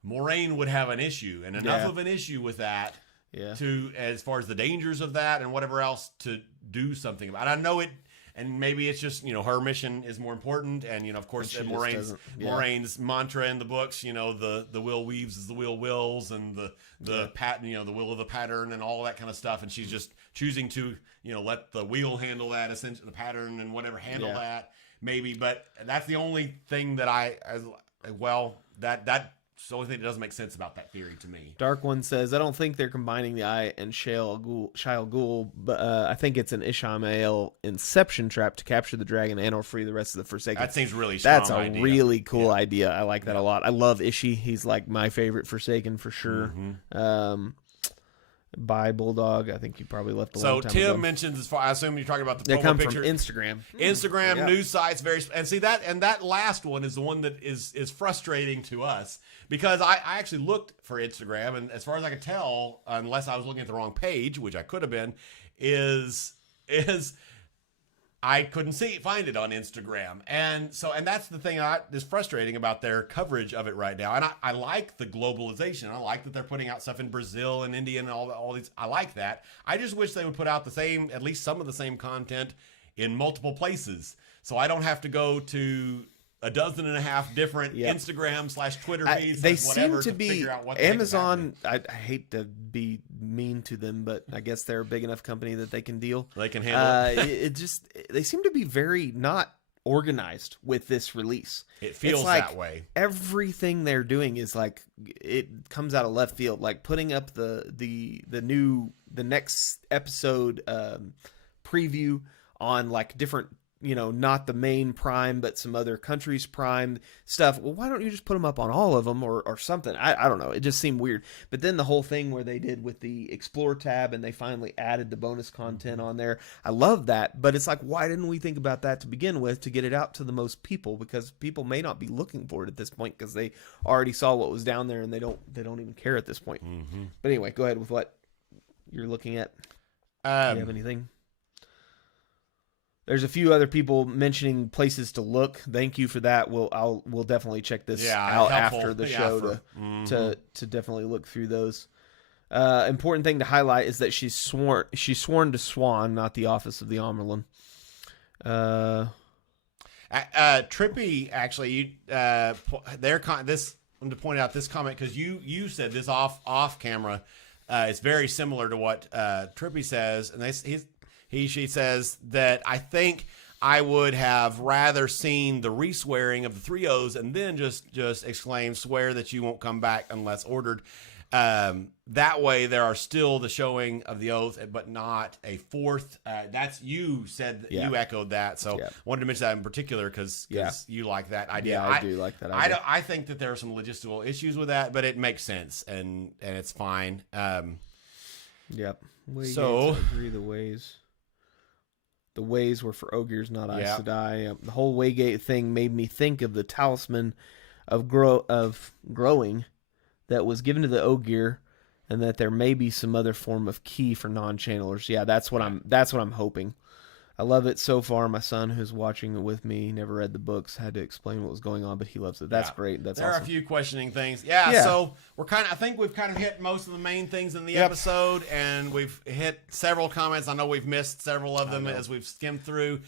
Moraine would have an issue, and enough of an issue with that to, as far as the dangers of that and whatever else, to do something about it. I know it, and maybe it's just, her mission is more important. And, of course, Moraine's mantra in the books, the will weaves as the will wills, and the pattern, the will of the pattern and all that kind of stuff. And she's just choosing to, let the wheel handle that, essentially the pattern and whatever handle that maybe. But that's the only thing that that's the only thing that doesn't make sense about that theory to me. Dark One says, I don't think they're combining the Eye and Shale Ghul, but I think it's an Ishamael inception trap to capture the dragon and or free the rest of the Forsaken. That seems really strong. That's a really cool idea. I like that a lot. I love Ishi. He's like my favorite Forsaken for sure. By Bulldog, I think you probably left a long time ago. Tim mentions, I assume you're talking about the they promo come picture. from Instagram. News sites, and see that last one is the one that is frustrating to us because I actually looked for Instagram, and as far as I could tell, unless I was looking at the wrong page, which I could have been, is I couldn't find it on Instagram. And that's the thing that is frustrating about their coverage of it right now. And I like the globalization. I like that they're putting out stuff in Brazil and India and all these. I like that. I just wish they would put out at least some of the same content in multiple places. So I don't have to go to 12.5 different Instagram/Twitter feeds. They seem to be figure out what Amazon. I hate to be mean to them, but I guess they're a big enough company that they can deal. They can handle it. They seem to be very not organized with this release. It feels like that way. Everything they're doing is like it comes out of left field. Like putting up the next episode preview on like different. Not the main Prime, but some other countries' Prime stuff. Well, why don't you just put them up on all of them or something? I don't know. It just seemed weird. But then the whole thing where they did with the Explore tab and they finally added the bonus content on there. I love that. But it's like, why didn't we think about that to begin with to get it out to the most people? Because people may not be looking for it at this point because they already saw what was down there and they don't even care at this point. Mm-hmm. But anyway, go ahead with what you're looking at. Do you have anything? There's a few other people mentioning places to look. Thank you for that. We'll definitely check this out after the show to definitely look through those. Important thing to highlight is that she's sworn to Swan, not the office of the Amerlin. Trippy actually, I want to point out this comment because you said this off camera. It's very similar to what Trippy says, and she says that I think I would have rather seen the re-swearing of the 3 O's and then just exclaim, swear that you won't come back unless ordered. That way there are still the showing of the oath, but not a fourth. You said you echoed that. So wanted to mention that in particular because you like that idea. Yeah, I do like that idea. I think that there are some logistical issues with that, but it makes sense and it's fine. Yep. So agree the ways. The ways were for Ogiers, not Aes Sedai. The whole Waygate thing made me think of the talisman of growing that was given to the Ogier, and that there may be some other form of key for non-channelers. Yeah, that's what I'm hoping. I love it so far. My son, who's watching it with me, never read the books, had to explain what was going on, but he loves it. That's great. That's awesome. There are a few questioning things. Yeah. So I think we've kind of hit most of the main things in the episode, and we've hit several comments. I know we've missed several of them as we've skimmed through.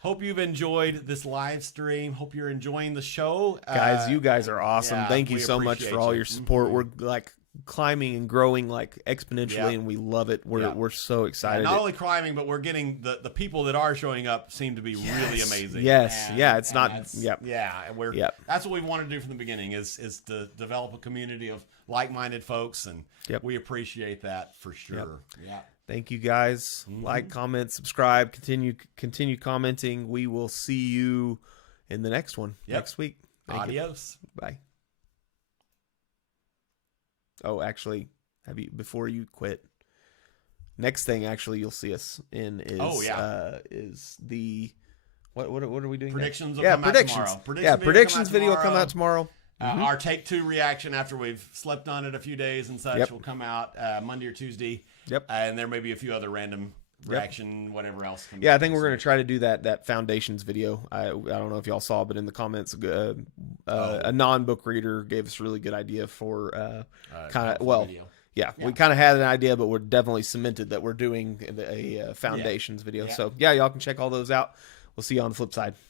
Hope you've enjoyed this live stream. Hope you're enjoying the show. Guys, you guys are awesome. Thank you so much for all your support. Mm-hmm. We're climbing and growing exponentially, and we love it. We're so excited. Not only climbing, but we're getting the people that are showing up seem to be really amazing. Yes, it's not. That's what we wanted to do from the beginning is to develop a community of like-minded folks, and we appreciate that for sure. Yeah. Thank you guys. Mm-hmm. Like, comment, subscribe, continue commenting. We will see you in the next one next week. Adios. Bye. Oh, actually, before you quit, next thing actually you'll see us in is the what are we doing? Predictions. Predictions. Predictions video will come out tomorrow. Our take 2 reaction after we've slept on it a few days and such will come out Monday or Tuesday. Yep. And there may be a few other random reaction, whatever else. I think we're going to try to do that Foundations video. I don't know if y'all saw, but in the comments, a non-book reader gave us a really good idea for video. We kind of had an idea, but we're definitely cemented that we're doing a Foundations video. So y'all can check all those out. We'll see you on the flip side.